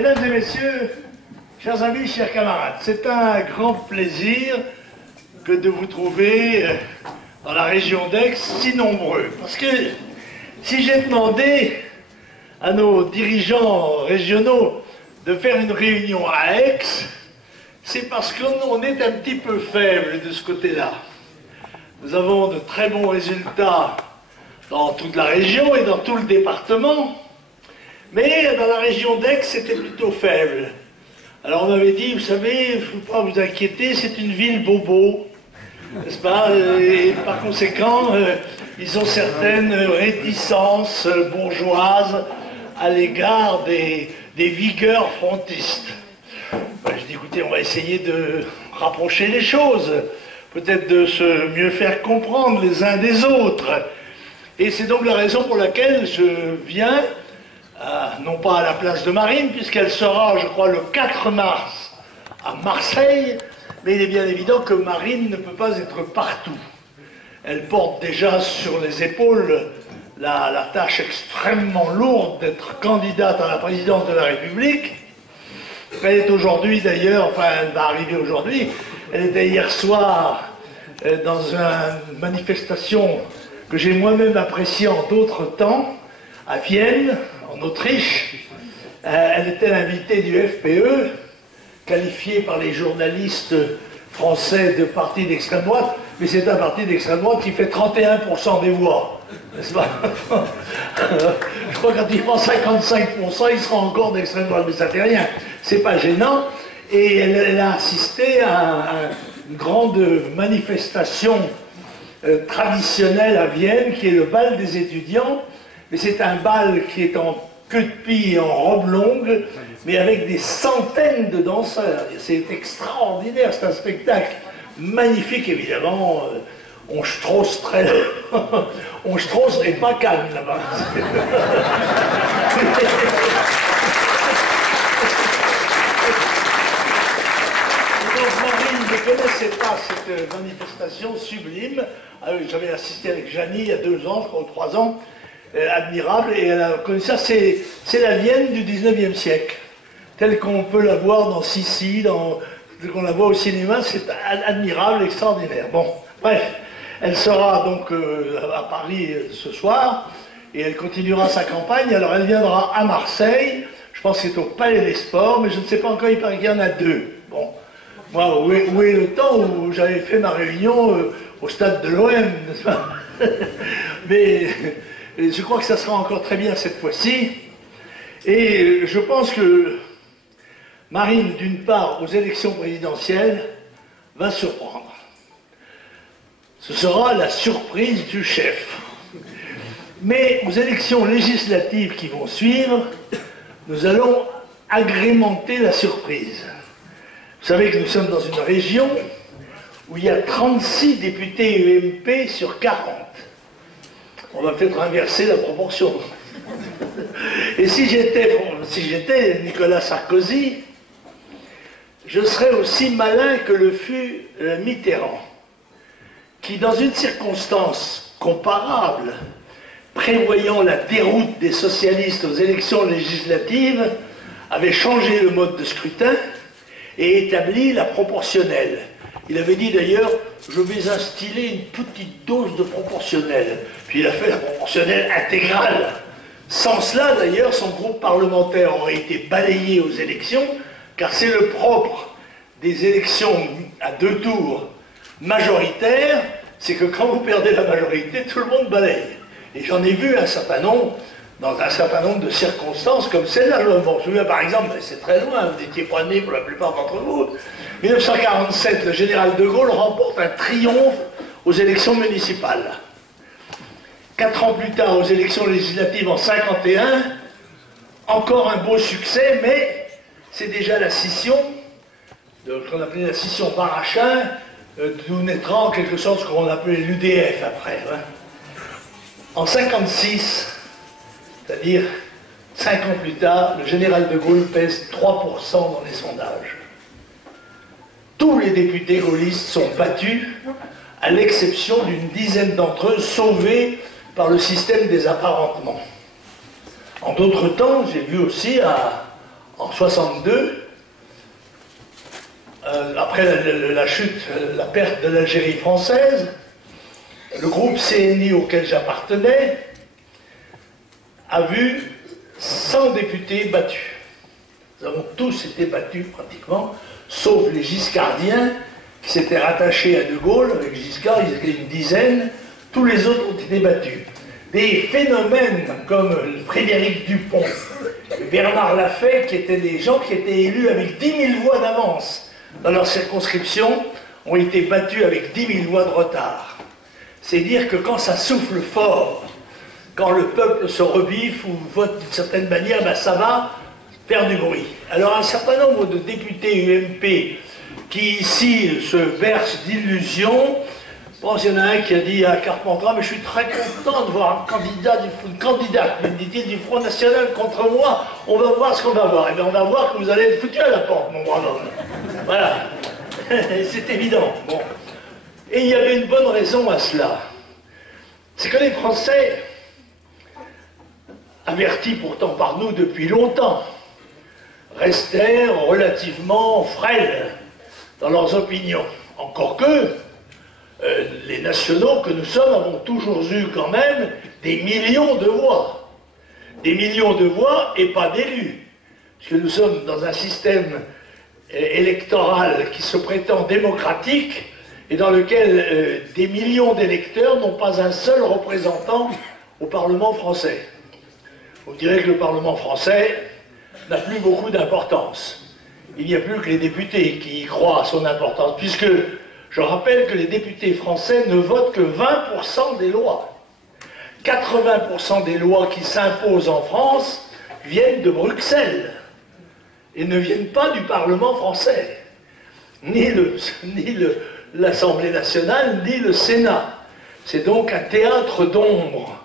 Mesdames et messieurs, chers amis, chers camarades, c'est un grand plaisir que de vous trouver dans la région d'Aix si nombreux. Parce que si j'ai demandé à nos dirigeants régionaux de faire une réunion à Aix, c'est parce qu'on est un petit peu faible de ce côté-là. Nous avons de très bons résultats dans toute la région et dans tout le département, mais dans la région d'Aix, c'était plutôt faible. Alors on m'avait dit, vous savez, il ne faut pas vous inquiéter, c'est une ville bobo, n'est-ce pas? Et par conséquent, ils ont certaines réticences bourgeoises à l'égard des vigueurs frontistes. Je dis, écoutez, on va essayer de rapprocher les choses, peut-être de se mieux faire comprendre les uns des autres. Et c'est donc la raison pour laquelle je viens, non pas à la place de Marine, puisqu'elle sera, je crois, le 4 mars à Marseille, mais il est bien évident que Marine ne peut pas être partout. Elle porte déjà sur les épaules la tâche extrêmement lourde d'être candidate à la présidence de la République. Elle est aujourd'hui d'ailleurs, enfin elle va arriver aujourd'hui, elle était hier soir dans une manifestation que j'ai moi-même appréciée en d'autres temps, à Vienne, en Autriche. Elle était l'invitée du FPE, qualifiée par les journalistes français de parti d'extrême droite, mais c'est un parti d'extrême droite qui fait 31% des voix, n'est-ce pas? Je crois que quand il prend 55%, il sera encore d'extrême droite, mais ça fait rien, c'est pas gênant. Et elle a assisté à une grande manifestation traditionnelle à Vienne, qui est le bal des étudiants, mais c'est un bal qui est en queue de pie, en robe longue, mais avec des centaines de danseurs. C'est extraordinaire, c'est un spectacle magnifique, évidemment. On strausse très... on strausse et pas calme, là-bas. Marine ne connaissait pas cette manifestation sublime. J'avais assisté avec Jeannie il y a 2 ans, je crois, ou 3 ans. Admirable, et elle a connu ça. C'est la Vienne du 19e siècle, telle qu'on peut la voir dans Sissi, qu'on la voit au cinéma. C'est admirable, extraordinaire. Bon, bref, elle sera donc à Paris ce soir, et elle continuera sa campagne. Alors elle viendra à Marseille, je pense que c'est au Palais des Sports, mais je ne sais pas encore, il paraît qu'il y en a 2. Bon, moi, où est le temps où j'avais fait ma réunion au stade de l'OM, n'est-ce pas? Mais je crois que ça sera encore très bien cette fois-ci. Et je pense que Marine, d'une part, aux élections présidentielles, va surprendre. Ce sera la surprise du chef. Mais aux élections législatives qui vont suivre, nous allons agrémenter la surprise. Vous savez que nous sommes dans une région où il y a 36 députés UMP sur 40. On va peut-être inverser la proportion. Et si j'étais Nicolas Sarkozy, je serais aussi malin que le fut Mitterrand, qui, dans une circonstance comparable, prévoyant la déroute des socialistes aux élections législatives, avait changé le mode de scrutin et établi la proportionnelle. Il avait dit d'ailleurs, je vais instiller une petite dose de proportionnelle. Puis il a fait la proportionnelle intégrale. Sans cela, d'ailleurs, son groupe parlementaire aurait été balayé aux élections, car c'est le propre des élections à 2 tours majoritaires, c'est que quand vous perdez la majorité, tout le monde balaye. Et j'en ai vu un certain nombre, dans un certain nombre de circonstances comme celle-là. Je me souviens par exemple, c'est très loin, vous n'étiez pas nés pour la plupart d'entre vous, 1947, le général de Gaulle remporte un triomphe aux élections municipales. 4 ans plus tard, aux élections législatives en 1951, encore un beau succès, mais c'est déjà la scission, qu'on appelait la scission Barachin, d'où naîtra en quelque sorte ce qu'on appelait l'UDF après. Hein. En 1956, c'est-à-dire 5 ans plus tard, le général de Gaulle pèse 3% dans les sondages. Tous les députés gaullistes sont battus, à l'exception d'une dizaine d'entre eux sauvés par le système des apparentements. En d'autres temps, j'ai vu aussi en 62, après la chute, la perte de l'Algérie française, le groupe CNI auquel j'appartenais a vu 100 députés battus. Nous avons tous été battus pratiquement, sauf les giscardiens qui s'étaient rattachés à De Gaulle. Avec Giscard, ils étaient une dizaine. Tous les autres ont été battus. Des phénomènes comme Frédéric Dupont et Bernard Lafay, qui étaient des gens qui étaient élus avec 10 000 voix d'avance dans leur circonscription, ont été battus avec 10 000 voix de retard. C'est dire que quand ça souffle fort, quand le peuple se rebiffe ou vote d'une certaine manière, ben ça va faire du bruit. Alors un certain nombre de députés UMP qui ici se versent d'illusions. Je pense qu'il y en a un qui a dit à Carpentras, mais je suis très content de voir une candidate, du Front National contre moi, on va voir ce qu'on va voir. Et bien on va voir que vous allez être foutu à la porte, mon brave homme. Voilà, c'est évident. Bon. Et il y avait une bonne raison à cela. C'est que les Français, avertis pourtant par nous depuis longtemps, restèrent relativement frêles dans leurs opinions. Encore que, les nationaux que nous sommes avons toujours eu quand même des millions de voix. Des millions de voix et pas d'élus. Parce que nous sommes dans un système électoral qui se prétend démocratique et dans lequel des millions d'électeurs n'ont pas un seul représentant au Parlement français. Vous direz que le Parlement français n'a plus beaucoup d'importance. Il n'y a plus que les députés qui y croient à son importance, puisque je rappelle que les députés français ne votent que 20% des lois. 80% des lois qui s'imposent en France viennent de Bruxelles et ne viennent pas du Parlement français, ni l'Assemblée nationale, ni le Sénat. C'est donc un théâtre d'ombre.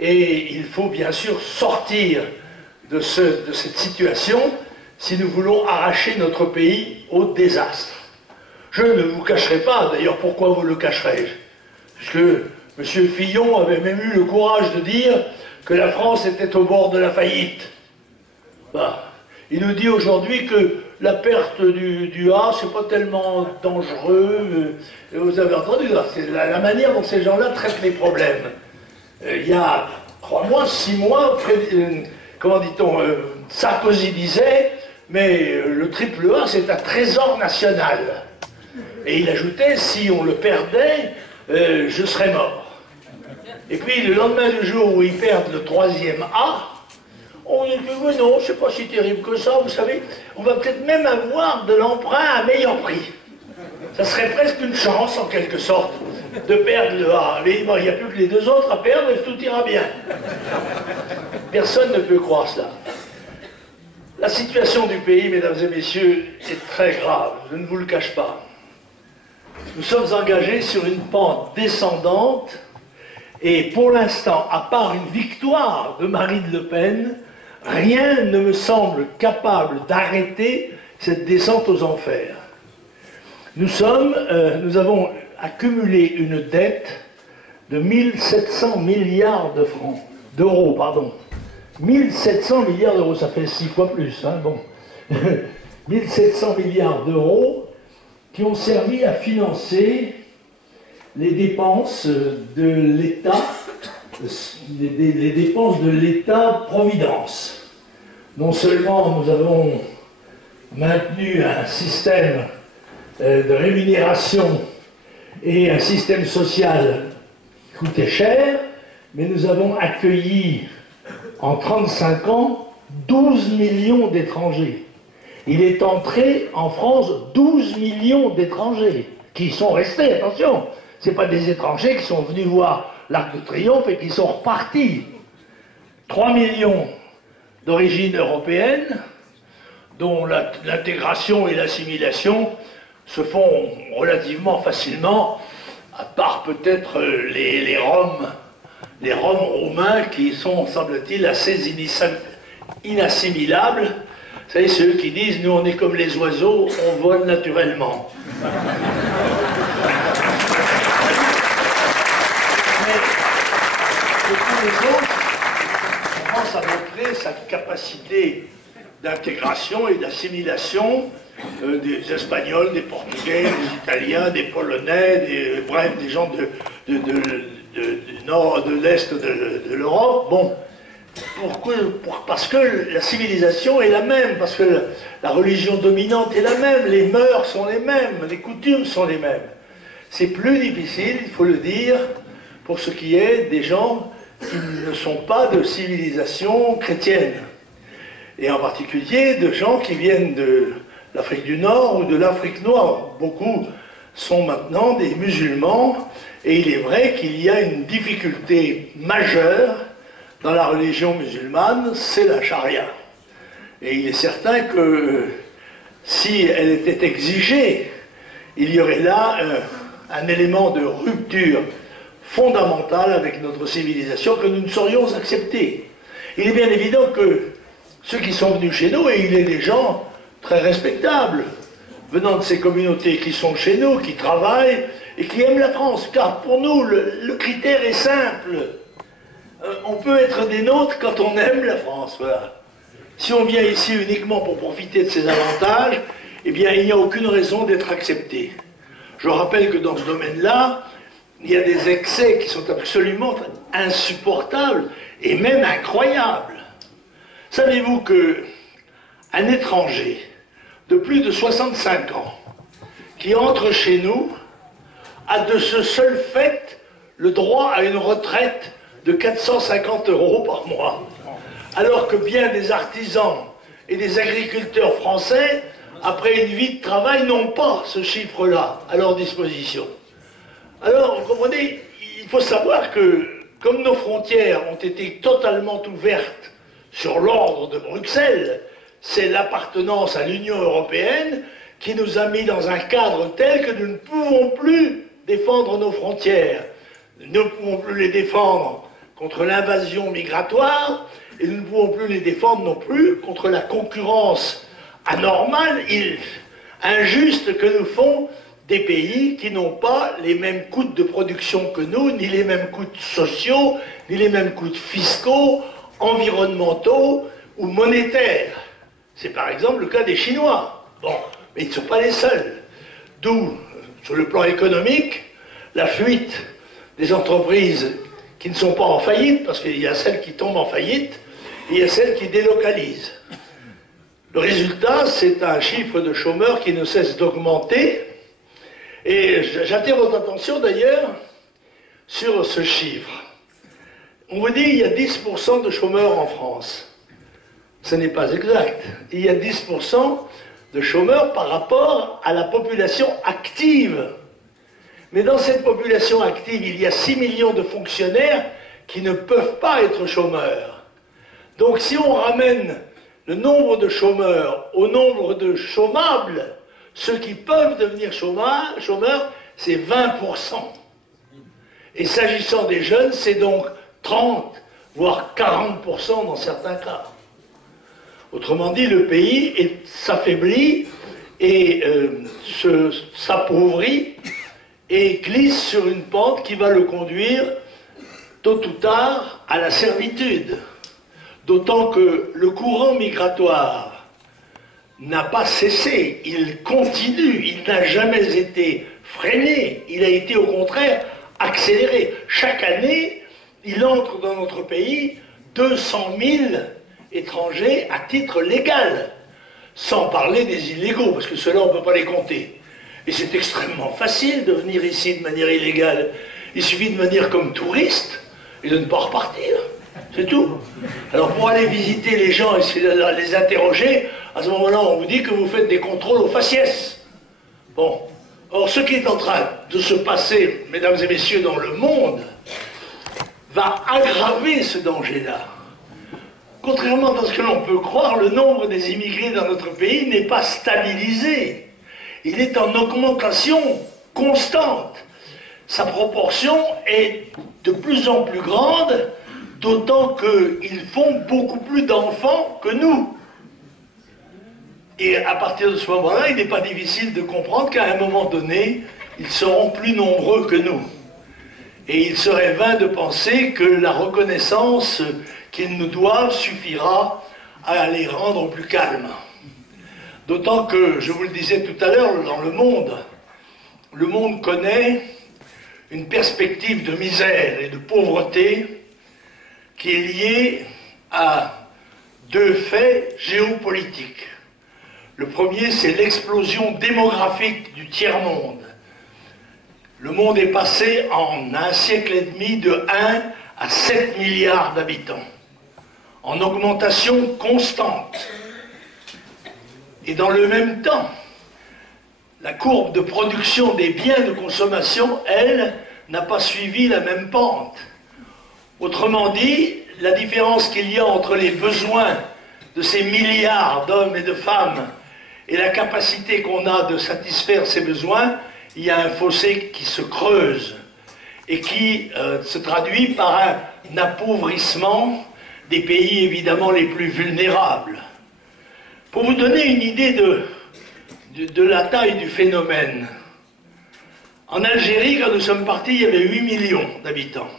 Et il faut bien sûr sortir de cette situation si nous voulons arracher notre pays au désastre. Je ne vous cacherai pas, d'ailleurs pourquoi vous le cacherai-je? Parce que M. Fillon avait même eu le courage de dire que la France était au bord de la faillite. Bah, il nous dit aujourd'hui que la perte du A, c'est pas tellement dangereux. Vous avez entendu, c'est la manière dont ces gens-là traitent les problèmes. Il y a 3 mois, 6 mois, comment dit-on, Sarkozy disait, mais le triple A, c'est un trésor national. Et il ajoutait, si on le perdait, je serais mort. Et puis le lendemain du jour où ils perdent le 3e A, on dit que non, c'est pas si terrible que ça, vous savez, on va peut-être même avoir de l'emprunt à meilleur prix. Ça serait presque une chance, en quelque sorte, de perdre le A. Mais bon, il n'y a plus que les 2 autres à perdre et tout ira bien. Personne ne peut croire cela. La situation du pays, mesdames et messieurs, est très grave, je ne vous le cache pas. Nous sommes engagés sur une pente descendante et pour l'instant, à part une victoire de Marine Le Pen, rien ne me semble capable d'arrêter cette descente aux enfers. Nous avons accumulé une dette de 1700 milliards d'euros, pardon. 1700 milliards d'euros, ça fait 6 fois plus, hein, bon. 1700 milliards d'euros qui ont servi à financer les dépenses de l'État, les dépenses de l'État-providence. Non seulement nous avons maintenu un système de rémunération et un système social qui coûtait cher, mais nous avons accueilli en 35 ans 12 millions d'étrangers. Il est entré en France 12 millions d'étrangers qui sont restés, attention, ce ne sont pas des étrangers qui sont venus voir l'Arc de Triomphe et qui sont repartis. 3 millions d'origine européenne, dont l'intégration et l'assimilation se font relativement facilement, à part peut-être les Roms roumains qui sont, semble-t-il, assez inassimilables. Vous savez, ceux qui disent, nous on est comme les oiseaux, on vole naturellement. Mais pour tous les autres, on commence à montrer sa capacité d'intégration et d'assimilation des Espagnols, des Portugais, des Italiens, des Polonais, bref, des gens du nord, de l'est de l'Europe. Bon, parce que la civilisation est la même, parce que la religion dominante est la même, les mœurs sont les mêmes, les coutumes sont les mêmes. C'est plus difficile, il faut le dire, pour ce qui est des gens qui ne sont pas de civilisation chrétienne. Et en particulier de gens qui viennent de l'Afrique du Nord ou de l'Afrique noire. Beaucoup sont maintenant des musulmans, et il est vrai qu'il y a une difficulté majeure dans la religion musulmane, c'est la charia. Et il est certain que si elle était exigée, il y aurait là un élément de rupture fondamentale avec notre civilisation que nous ne saurions accepter. Il est bien évident que ceux qui sont venus chez nous, et il est des gens très respectables, venant de ces communautés qui sont chez nous, qui travaillent et qui aiment la France, car pour nous, le critère est simple. On peut être des nôtres quand on aime la France, voilà. Si on vient ici uniquement pour profiter de ses avantages, eh bien, il n'y a aucune raison d'être accepté. Je rappelle que dans ce domaine-là, il y a des excès qui sont absolument insupportables et même incroyables. Savez-vous qu'un étranger de plus de 65 ans qui entre chez nous a de ce seul fait le droit à une retraite de 450 € par mois, alors que bien des artisans et des agriculteurs français, après une vie de travail, n'ont pas ce chiffre-là à leur disposition. Alors, vous comprenez, il faut savoir que, comme nos frontières ont été totalement ouvertes sur l'ordre de Bruxelles, c'est l'appartenance à l'Union européenne qui nous a mis dans un cadre tel que nous ne pouvons plus défendre nos frontières. Nous ne pouvons plus les défendre contre l'invasion migratoire, et nous ne pouvons plus les défendre non plus contre la concurrence anormale, injuste que nous font des pays qui n'ont pas les mêmes coûts de production que nous, ni les mêmes coûts sociaux, ni les mêmes coûts fiscaux, environnementaux ou monétaires. C'est par exemple le cas des Chinois. Bon, mais ils ne sont pas les seuls. D'où, sur le plan économique, la fuite des entreprises qui ne sont pas en faillite, parce qu'il y a celles qui tombent en faillite, et il y a celles qui délocalisent. Le résultat, c'est un chiffre de chômeurs qui ne cesse d'augmenter. Et j'attire votre attention d'ailleurs sur ce chiffre. On vous dit qu'il y a 10% de chômeurs en France. Ce n'est pas exact. Il y a 10% de chômeurs par rapport à la population active. Mais dans cette population active, il y a 6 millions de fonctionnaires qui ne peuvent pas être chômeurs. Donc si on ramène le nombre de chômeurs au nombre de chômables, ceux qui peuvent devenir chômeurs, c'est 20%. Et s'agissant des jeunes, c'est donc 30, voire 40% dans certains cas. Autrement dit, le pays s'affaiblit et s'appauvrit et glisse sur une pente qui va le conduire, tôt ou tard, à la servitude. D'autant que le courant migratoire n'a pas cessé, il continue, il n'a jamais été freiné, il a été au contraire accéléré. Chaque année, il entre dans notre pays 200 000 étrangers à titre légal, sans parler des illégaux, parce que ceux-là, on ne peut pas les compter. Et c'est extrêmement facile de venir ici de manière illégale. Il suffit de venir comme touriste et de ne pas repartir. C'est tout. Alors pour aller visiter les gens et les interroger, à ce moment-là, on vous dit que vous faites des contrôles au faciès. Bon. Or, ce qui est en train de se passer, mesdames et messieurs, dans le monde, va aggraver ce danger-là. Contrairement à ce que l'on peut croire, le nombre des immigrés dans notre pays n'est pas stabilisé. Il est en augmentation constante. Sa proportion est de plus en plus grande, d'autant qu'ils font beaucoup plus d'enfants que nous. Et à partir de ce moment-là, il n'est pas difficile de comprendre qu'à un moment donné, ils seront plus nombreux que nous. Et il serait vain de penser que la reconnaissance qu'ils nous doivent suffira à les rendre plus calmes. D'autant que, je vous le disais tout à l'heure, dans le monde connaît une perspective de misère et de pauvreté qui est liée à deux faits géopolitiques. Le premier, c'est l'explosion démographique du tiers-monde. Le monde est passé en un siècle et demi de 1 à 7 milliards d'habitants, en augmentation constante. Et dans le même temps, la courbe de production des biens de consommation, elle, n'a pas suivi la même pente. Autrement dit, la différence qu'il y a entre les besoins de ces milliards d'hommes et de femmes et la capacité qu'on a de satisfaire ces besoins, il y a un fossé qui se creuse et qui se traduit par un appauvrissement des pays évidemment les plus vulnérables. Pour vous donner une idée de la taille du phénomène, en Algérie, quand nous sommes partis, il y avait 8 millions d'habitants,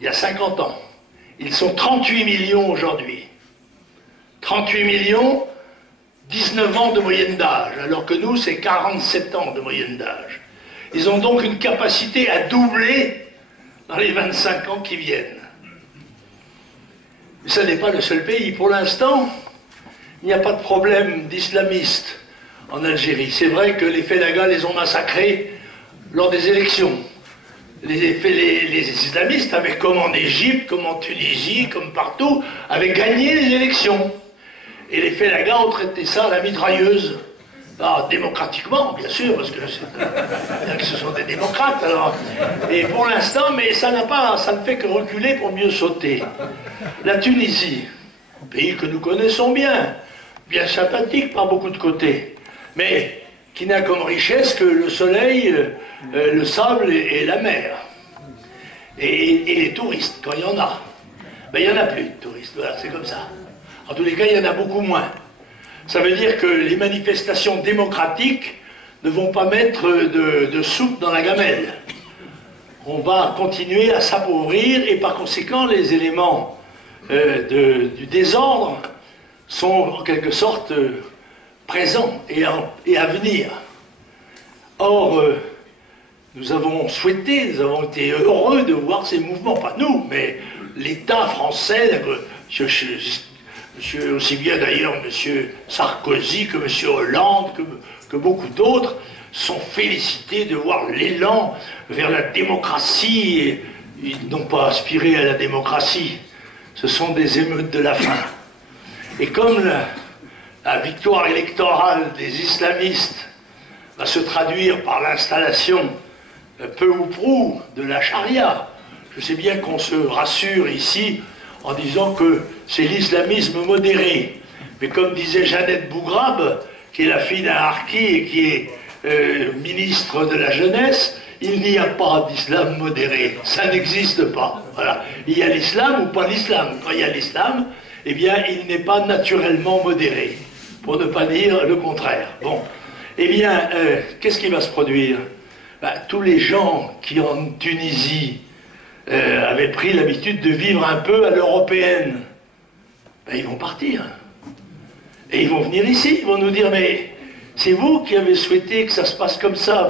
il y a 50 ans. Ils sont 38 millions aujourd'hui. 38 millions, 19 ans de moyenne d'âge, alors que nous, c'est 47 ans de moyenne d'âge. Ils ont donc une capacité à doubler dans les 25 ans qui viennent. Mais ce n'est pas le seul pays. Pour l'instant, il n'y a pas de problème d'islamistes en Algérie. C'est vrai que les Félagas les ont massacrés lors des élections. Les islamistes avaient, comme en Égypte, comme en Tunisie, comme partout, avaient gagné les élections. Et les Félagas ont traité ça à la mitrailleuse. Ah, démocratiquement, bien sûr, parce que ce sont des démocrates, alors. Et pour l'instant, mais ça ne fait que reculer pour mieux sauter. La Tunisie, un pays que nous connaissons bien sympathique par beaucoup de côtés, mais qui n'a comme richesse que le soleil, le sable et la mer. Et les touristes, quand il y en a. Ben, il n'y en a plus de touristes, voilà, c'est comme ça. En tous les cas, il y en a beaucoup moins. Ça veut dire que les manifestations démocratiques ne vont pas mettre de soupe dans la gamelle. On va continuer à s'appauvrir et par conséquent, les éléments du désordre sont en quelque sorte présents et à venir. Or, nous avons été heureux de voir ces mouvements, pas nous, mais l'État français, aussi bien d'ailleurs M. Sarkozy que M. Hollande, que beaucoup d'autres, sont félicités de voir l'élan vers la démocratie. Et ils n'ont pas aspiré à la démocratie, ce sont des émeutes de la faim. Et comme la victoire électorale des islamistes va se traduire par l'installation, peu ou prou, de la charia, je sais bien qu'on se rassure ici en disant que c'est l'islamisme modéré. Mais comme disait Jeannette Bougrabe, qui est la fille d'un harki et qui est ministre de la jeunesse, il n'y a pas d'islam modéré. Ça n'existe pas. Voilà. Il y a l'islam ou pas l'islam. Quand il y a l'islam, eh bien, il n'est pas naturellement modéré, pour ne pas dire le contraire. Bon. Eh bien, qu'est-ce qui va se produire? Tous les gens qui, en Tunisie, avaient pris l'habitude de vivre un peu à l'européenne, ils vont partir. Et ils vont venir ici, ils vont nous dire, mais c'est vous qui avez souhaité que ça se passe comme ça.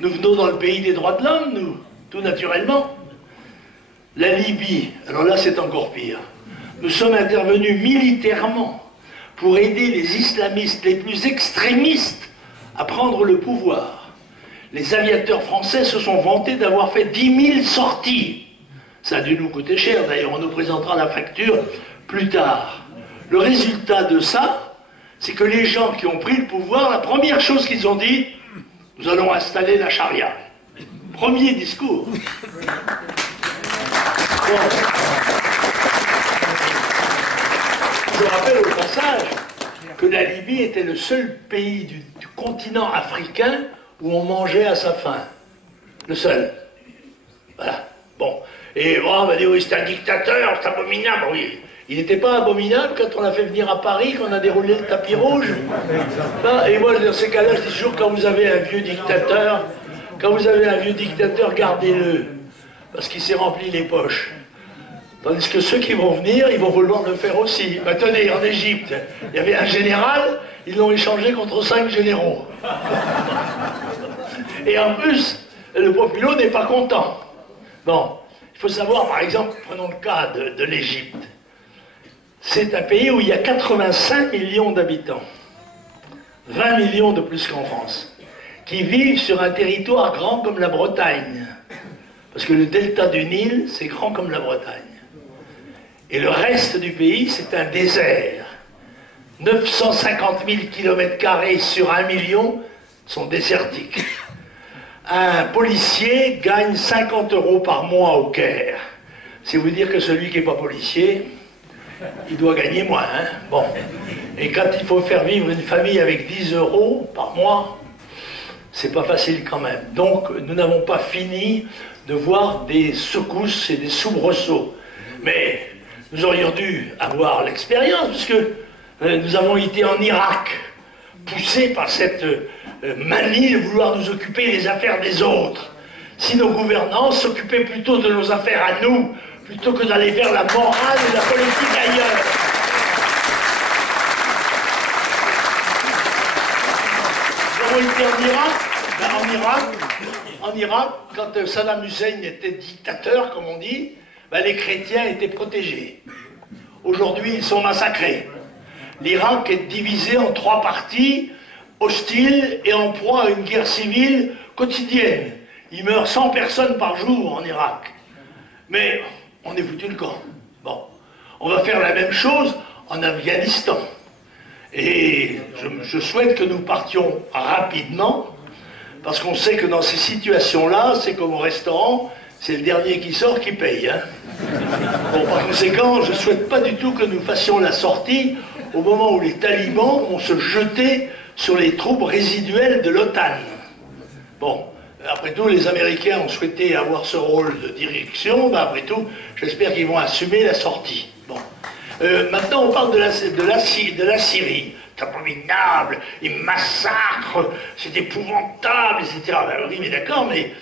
Nous venons dans le pays des droits de l'homme, nous, tout naturellement. La Libye, alors là c'est encore pire. Nous sommes intervenus militairement pour aider les islamistes les plus extrémistes à prendre le pouvoir. Les aviateurs français se sont vantés d'avoir fait 10 000 sorties. Ça a dû nous coûter cher, d'ailleurs, on nous présentera la facture plus tard. Le résultat de ça, c'est que les gens qui ont pris le pouvoir, la première chose qu'ils ont dit, nous allons installer la charia. Premier discours. Bon. Je rappelle au passage que la Libye était le seul pays du continent africain où on mangeait à sa faim. Le seul. Voilà. Bon. Et on va dire, oui, c'est un dictateur, c'est abominable. Oui. Il n'était pas abominable quand on l'a fait venir à Paris, qu'on a déroulé le tapis rouge. Et moi, dans ces cas-là, je dis toujours, quand vous avez un vieux dictateur, gardez-le. Parce qu'il s'est rempli les poches. Tandis que ceux qui vont venir, ils vont vouloir le faire aussi. Bah, tenez, en Égypte, il y avait un général, ils l'ont échangé contre 5 généraux. Et en plus, le populace n'est pas content. Bon, il faut savoir, par exemple, prenons le cas de l'Égypte. C'est un pays où il y a 85 millions d'habitants. 20 millions de plus qu'en France. Qui vivent sur un territoire grand comme la Bretagne. Parce que le delta du Nil, c'est grand comme la Bretagne. Et le reste du pays, c'est un désert. 950 000 km² sur 1 million sont désertiques. Un policier gagne 50 € par mois au Caire. C'est vous dire que celui qui n'est pas policier, il doit gagner moins. Hein, bon. Et quand il faut faire vivre une famille avec 10 € par mois, c'est pas facile quand même. Donc nous n'avons pas fini de voir des secousses et des soubresauts. Mais nous aurions dû avoir l'expérience, puisque nous avons été en Irak, poussés par cette manie de vouloir nous occuper des affaires des autres. Si nos gouvernants s'occupaient plutôt de nos affaires à nous, plutôt que d'aller vers la morale et la politique ailleurs. Nous avons été en Irak. Ben, en Irak, quand Saddam Hussein était dictateur, comme on dit, ben, les chrétiens étaient protégés. Aujourd'hui, ils sont massacrés. L'Irak est divisé en 3 parties, hostiles et en proie à une guerre civile quotidienne. Il meurt 100 personnes par jour en Irak. Mais on est foutu le camp. Bon, on va faire la même chose en Afghanistan. Et je souhaite que nous partions rapidement, parce qu'on sait que dans ces situations-là, c'est comme au restaurant, c'est le dernier qui sort qui paye. Hein. Bon, par conséquent, je ne souhaite pas du tout que nous fassions la sortie au moment où les talibans vont se jeter sur les troupes résiduelles de l'OTAN. Bon, après tout, les Américains ont souhaité avoir ce rôle de direction, ben après tout, j'espère qu'ils vont assumer la sortie. Bon. Maintenant, on parle de la Syrie. C'est abominable, ils massacrent, c'est épouvantable, etc. Ben, oui, mais d'accord, mais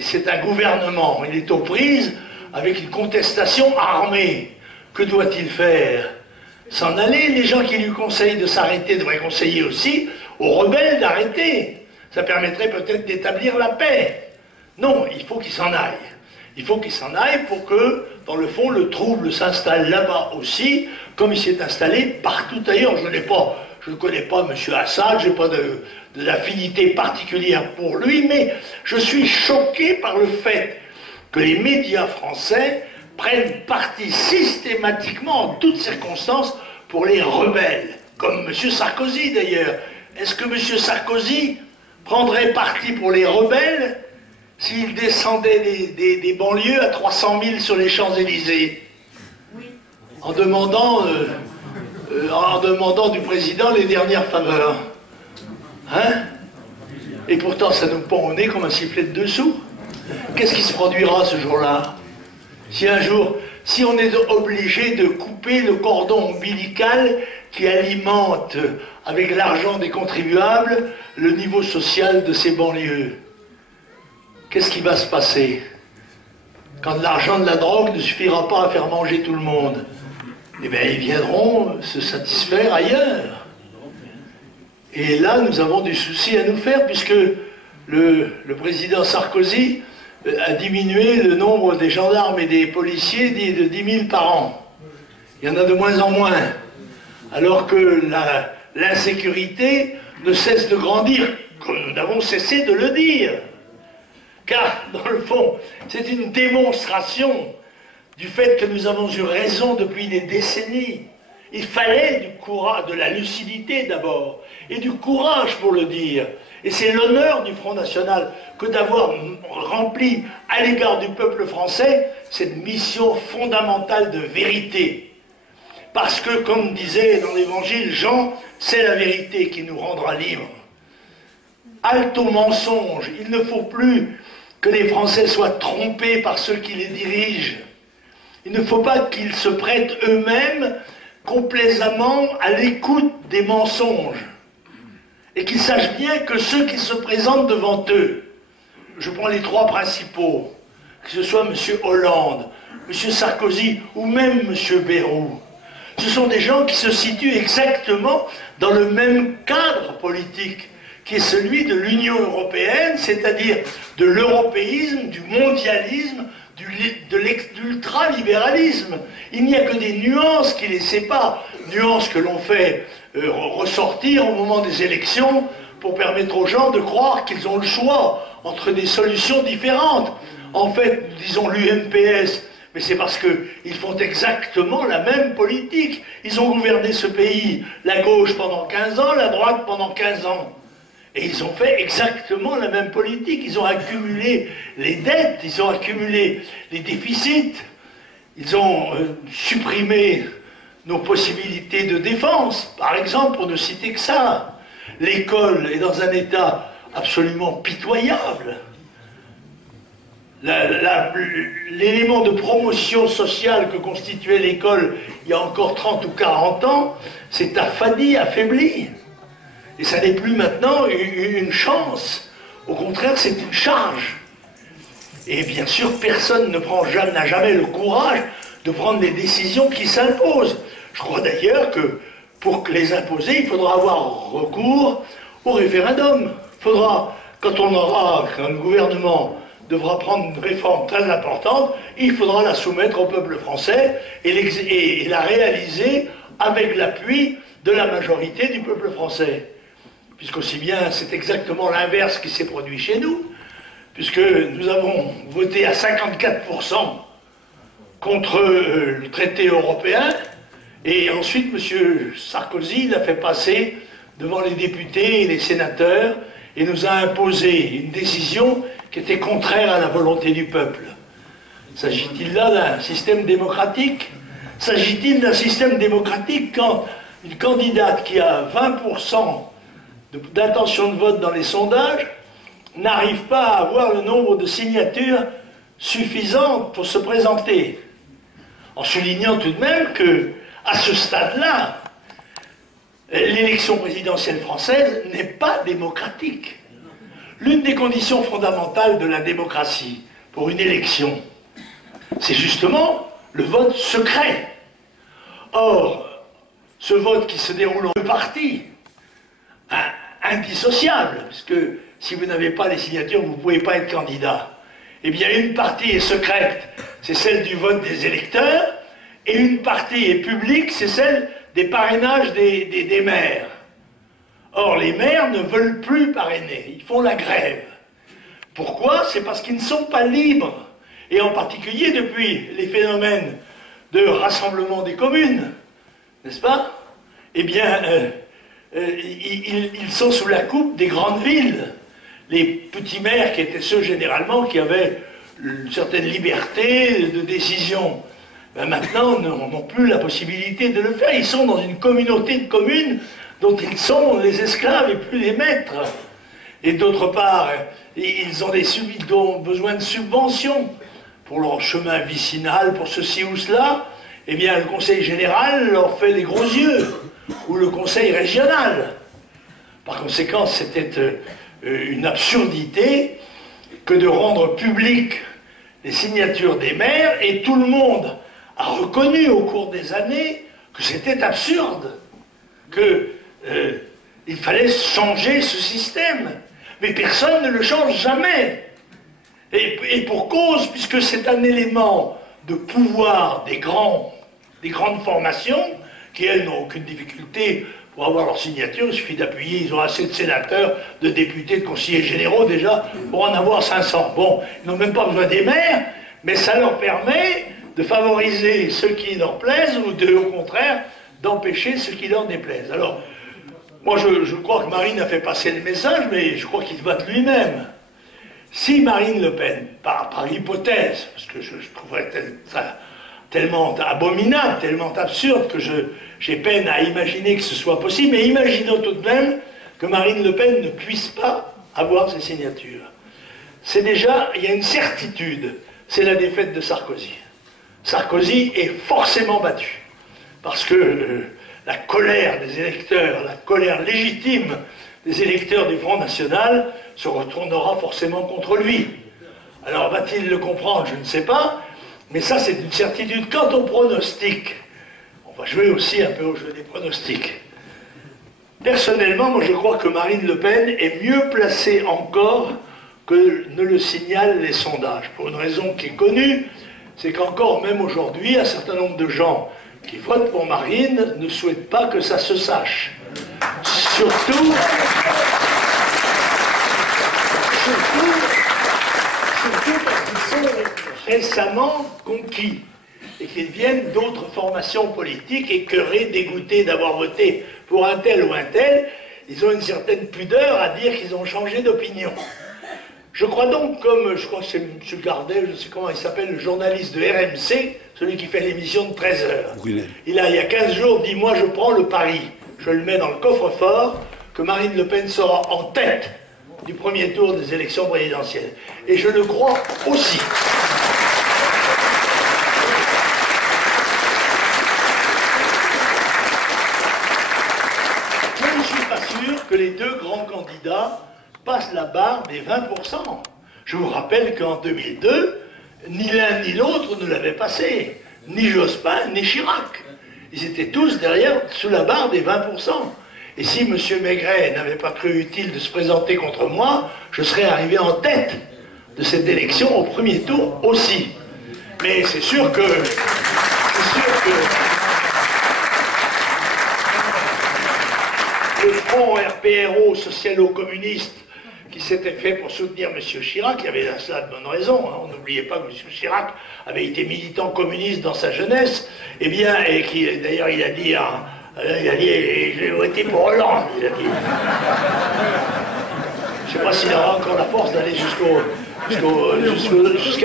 c'est un gouvernement, il est aux prises avec une contestation armée. Que doit-il faire? S'en aller? Les gens qui lui conseillent de s'arrêter devraient conseiller aussi aux rebelles d'arrêter. Ça permettrait peut-être d'établir la paix. Non, il faut qu'il s'en aille. Il faut qu'il s'en aille pour que, dans le fond, le trouble s'installe là-bas aussi, comme il s'est installé partout ailleurs. Je ne connais pas M. Assad, je n'ai pas d'affinité particulière pour lui, mais je suis choqué par le fait que les médias français prennent parti systématiquement, en toutes circonstances, pour les rebelles, comme M. Sarkozy d'ailleurs. Est-ce que M. Sarkozy prendrait parti pour les rebelles s'il descendait des banlieues à 300 000 sur les Champs-Élysées, en demandant du président les dernières faveurs? Hein? Et pourtant, ça nous pend au nez comme un sifflet de dessous. Qu'est-ce qui se produira ce jour-là? Si on est obligé de couper le cordon ombilical qui alimente, avec l'argent des contribuables, le niveau social de ces banlieues, qu'est-ce qui va se passer quand l'argent de la drogue ne suffira pas à faire manger tout le monde? Eh bien, ils viendront se satisfaire ailleurs. Et là, nous avons du souci à nous faire, puisque le président Sarkozy a diminué le nombre des gendarmes et des policiers de 10 000 par an. Il y en a de moins en moins. Alors que l'insécurité ne cesse de grandir, comme nous n'avons cessé de le dire. Car, dans le fond, c'est une démonstration du fait que nous avons eu raison depuis des décennies. Il fallait du courage, de la lucidité d'abord, et du courage pour le dire. Et c'est l'honneur du Front National que d'avoir rempli à l'égard du peuple français cette mission fondamentale de vérité. Parce que, comme disait dans l'Évangile Jean, c'est la vérité qui nous rendra libres. Halte au mensonge, il ne faut plus que les Français soient trompés par ceux qui les dirigent. Il ne faut pas qu'ils se prêtent eux-mêmes complaisamment à l'écoute des mensonges. Et qu'ils sachent bien que ceux qui se présentent devant eux, je prends les 3 principaux, que ce soit M. Hollande, M. Sarkozy ou même M. Bayrou, ce sont des gens qui se situent exactement dans le même cadre politique, qui est celui de l'Union européenne, c'est-à-dire de l'européisme, du mondialisme, de l'ultralibéralisme. Il n'y a que des nuances qui les séparent, nuances que l'on fait ressortir au moment des élections pour permettre aux gens de croire qu'ils ont le choix entre des solutions différentes. En fait, disons l'UMPS, mais c'est parce qu'ils font exactement la même politique. Ils ont gouverné ce pays, la gauche pendant 15 ans, la droite pendant 15 ans. Et ils ont fait exactement la même politique. Ils ont accumulé les dettes, ils ont accumulé les déficits, ils ont supprimé nos possibilités de défense, par exemple, pour ne citer que ça. L'école est dans un état absolument pitoyable. L'élément de promotion sociale que constituait l'école il y a encore 30 ou 40 ans s'est affadi, affaibli. Et ça n'est plus maintenant une chance. Au contraire, c'est une charge. Et bien sûr, personne n'a jamais le courage de prendre des décisions qui s'imposent. Je crois d'ailleurs que pour les imposer, il faudra avoir recours au référendum. Il faudra, quand un gouvernement devra prendre une réforme très importante, il faudra la soumettre au peuple français et la réaliser avec l'appui de la majorité du peuple français. Puisqu'aussi bien, c'est exactement l'inverse qui s'est produit chez nous, puisque nous avons voté à 54% contre le traité européen, et ensuite M. Sarkozy l'a fait passer devant les députés et les sénateurs, et nous a imposé une décision qui était contraire à la volonté du peuple. S'agit-il là d'un système démocratique? S'agit-il d'un système démocratique quand une candidate qui a 20% d'intention de vote dans les sondages n'arrive pas à avoir le nombre de signatures suffisantes pour se présenter? En soulignant tout de même que, à ce stade-là, l'élection présidentielle française n'est pas démocratique. L'une des conditions fondamentales de la démocratie pour une élection, c'est justement le vote secret. Or, ce vote qui se déroule en deux parties, indissociable, parce que si vous n'avez pas les signatures, vous ne pouvez pas être candidat. Eh bien, une partie est secrète, c'est celle du vote des électeurs, et une partie est publique, c'est celle des parrainages des maires. Or, les maires ne veulent plus parrainer, ils font la grève. Pourquoi? C'est parce qu'ils ne sont pas libres. Et en particulier depuis les phénomènes de rassemblement des communes, n'est-ce pas? Eh bien, ils sont sous la coupe des grandes villes. Les petits maires qui étaient ceux généralement qui avaient une certaine liberté de décision, ben maintenant n'ont plus la possibilité de le faire. Ils sont dans une communauté de communes dont ils sont les esclaves et plus les maîtres. Et d'autre part, ils ont besoin de subventions pour leur chemin vicinal, pour ceci ou cela. Eh bien, le conseil général leur fait les gros yeux, ou le conseil régional. Par conséquent, c'était une absurdité que de rendre publiques les signatures des maires, et tout le monde a reconnu au cours des années que c'était absurde, qu'il fallait changer ce système. Mais personne ne le change jamais. Et pour cause, puisque c'est un élément de pouvoir des grandes formations, qui elles n'ont aucune difficulté pour avoir leur signature, il suffit d'appuyer, ils ont assez de sénateurs, de députés, de conseillers généraux déjà, pour en avoir 500. Bon, ils n'ont même pas besoin des maires, mais ça leur permet de favoriser ceux qui leur plaisent, ou au contraire, d'empêcher ceux qui leur déplaisent. Alors, moi je crois que Marine a fait passer le message, mais je crois qu'il se bat de lui-même. Si Marine Le Pen, par hypothèse, parce que je trouverais ça tellement abominable, tellement absurde, que j'ai peine à imaginer que ce soit possible, mais imaginons tout de même que Marine Le Pen ne puisse pas avoir ses signatures. C'est déjà, il y a une certitude, c'est la défaite de Sarkozy. Sarkozy est forcément battu, parce que la colère des électeurs, la colère légitime des électeurs du Front National se retournera forcément contre lui. Alors va-t-il le comprendre? Je ne sais pas. Mais ça, c'est une certitude. Quand on pronostique, on va jouer aussi un peu au jeu des pronostics. Personnellement, moi je crois que Marine Le Pen est mieux placée encore que ne le signalent les sondages. Pour une raison qui est connue, c'est qu'encore même aujourd'hui, un certain nombre de gens qui votent pour Marine ne souhaitent pas que ça se sache. Surtout parce qu'ils sont récemment conquis et qu'ils viennent d'autres formations politiques écœurés, dégoûtés d'avoir voté pour un tel ou un tel. Ils ont une certaine pudeur à dire qu'ils ont changé d'opinion. Je crois donc, comme je crois que c'est M. Gardet, je ne sais comment il s'appelle, le journaliste de RMC, celui qui fait l'émission de 13h. Il y a 15 jours, dit, moi je prends le pari, je le mets dans le coffre-fort, que Marine Le Pen sera en tête du premier tour des élections présidentielles. Et je le crois aussi. Mais je ne suis pas sûr que les deux grands candidats passe la barre des 20%. Je vous rappelle qu'en 2002, ni l'un ni l'autre ne l'avait passé. Ni Jospin, ni Chirac. Ils étaient tous derrière, sous la barre des 20%. Et si M. Maigret n'avait pas cru utile de se présenter contre moi, je serais arrivé en tête de cette élection au premier tour aussi. Mais c'est sûr que... le front RPRO socialo-communiste qui s'était fait pour soutenir M. Chirac, il y avait là cela de bonnes raisons, hein. On n'oubliait pas que M. Chirac avait été militant communiste dans sa jeunesse, et bien, et qui d'ailleurs il a dit, j'ai voté pour Hollande, il a dit. Je ne sais pas s'il aura encore la force d'aller jusqu'à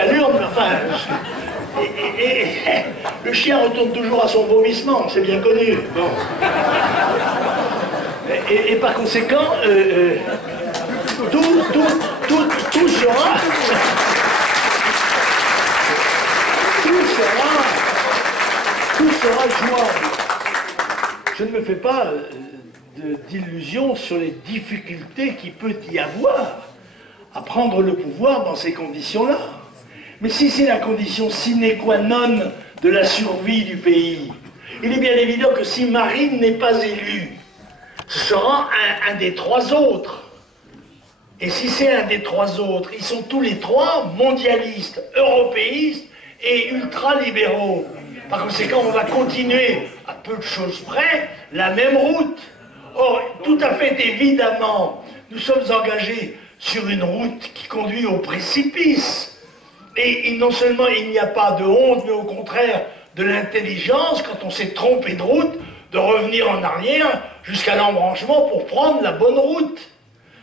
l'urne, mais enfin, et le chien retourne toujours à son vomissement, c'est bien connu. Bon. Et par conséquent, tout sera jouable. Je ne me fais pas d'illusions sur les difficultés qu'il peut y avoir à prendre le pouvoir dans ces conditions-là. Mais si c'est la condition sine qua non de la survie du pays, il est bien évident que si Marine n'est pas élue, ce sera un des trois autres. Et si c'est un des trois autres, ils sont tous les trois mondialistes, européistes et ultralibéraux. Par conséquent, on va continuer, à peu de choses près, la même route. Or, tout à fait évidemment, nous sommes engagés sur une route qui conduit au précipice. Et non seulement il n'y a pas de honte, mais au contraire de l'intelligence, quand on s'est trompé de route, de revenir en arrière jusqu'à l'embranchement pour prendre la bonne route.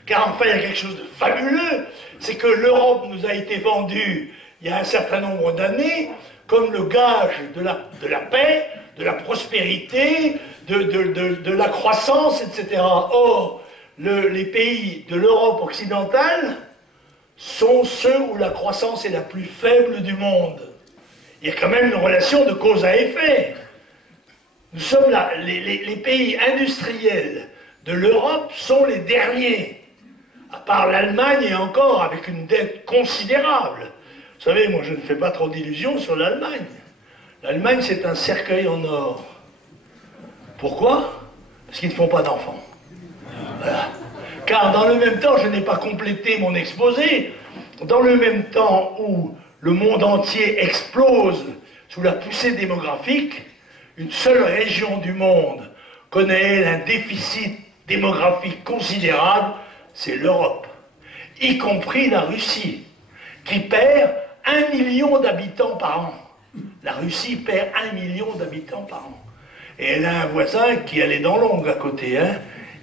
Car enfin, il y a quelque chose de fabuleux, c'est que l'Europe nous a été vendue il y a un certain nombre d'années comme le gage de la paix, de la prospérité, de la croissance, etc. Or, les pays de l'Europe occidentale sont ceux où la croissance est la plus faible du monde. Il y a quand même une relation de cause à effet. Nous sommes là, les pays industriels de l'Europe sont les derniers, à part l'Allemagne et encore avec une dette considérable. Vous savez, moi je ne fais pas trop d'illusions sur l'Allemagne. L'Allemagne c'est un cercueil en or. Pourquoi? Parce qu'ils ne font pas d'enfants. Voilà. Car dans le même temps, je n'ai pas complété mon exposé, dans le même temps où le monde entier explose sous la poussée démographique, une seule région du monde connaît un déficit démographique considérable, c'est l'Europe, y compris la Russie, qui perd 1 million d'habitants par an. La Russie perd 1 million d'habitants par an. Et elle a un voisin qui a les dents longues à côté, hein,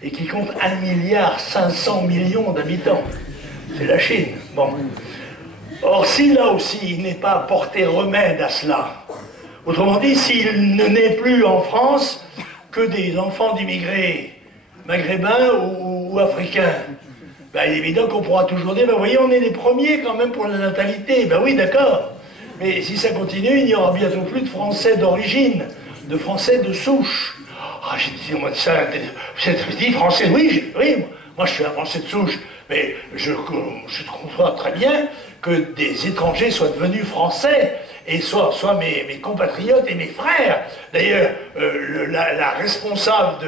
et qui compte 1,5 milliard d'habitants. C'est la Chine. Bon. Or, si là aussi il n'est pas apporté remède à cela, autrement dit, s'il ne naît plus en France que des enfants d'immigrés maghrébins ou africains, ben, il est évident qu'on pourra toujours dire, ben, vous voyez, on est les premiers quand même pour la natalité. Ben oui, d'accord. Mais si ça continue, il n'y aura bientôt plus de Français d'origine, de Français de souche. Ah, j'ai dit, moi, ça, vous êtes dit Français, oui, moi je suis un Français de souche, mais je conçois très bien que des étrangers soient devenus français et soient mes compatriotes et mes frères. D'ailleurs, la responsable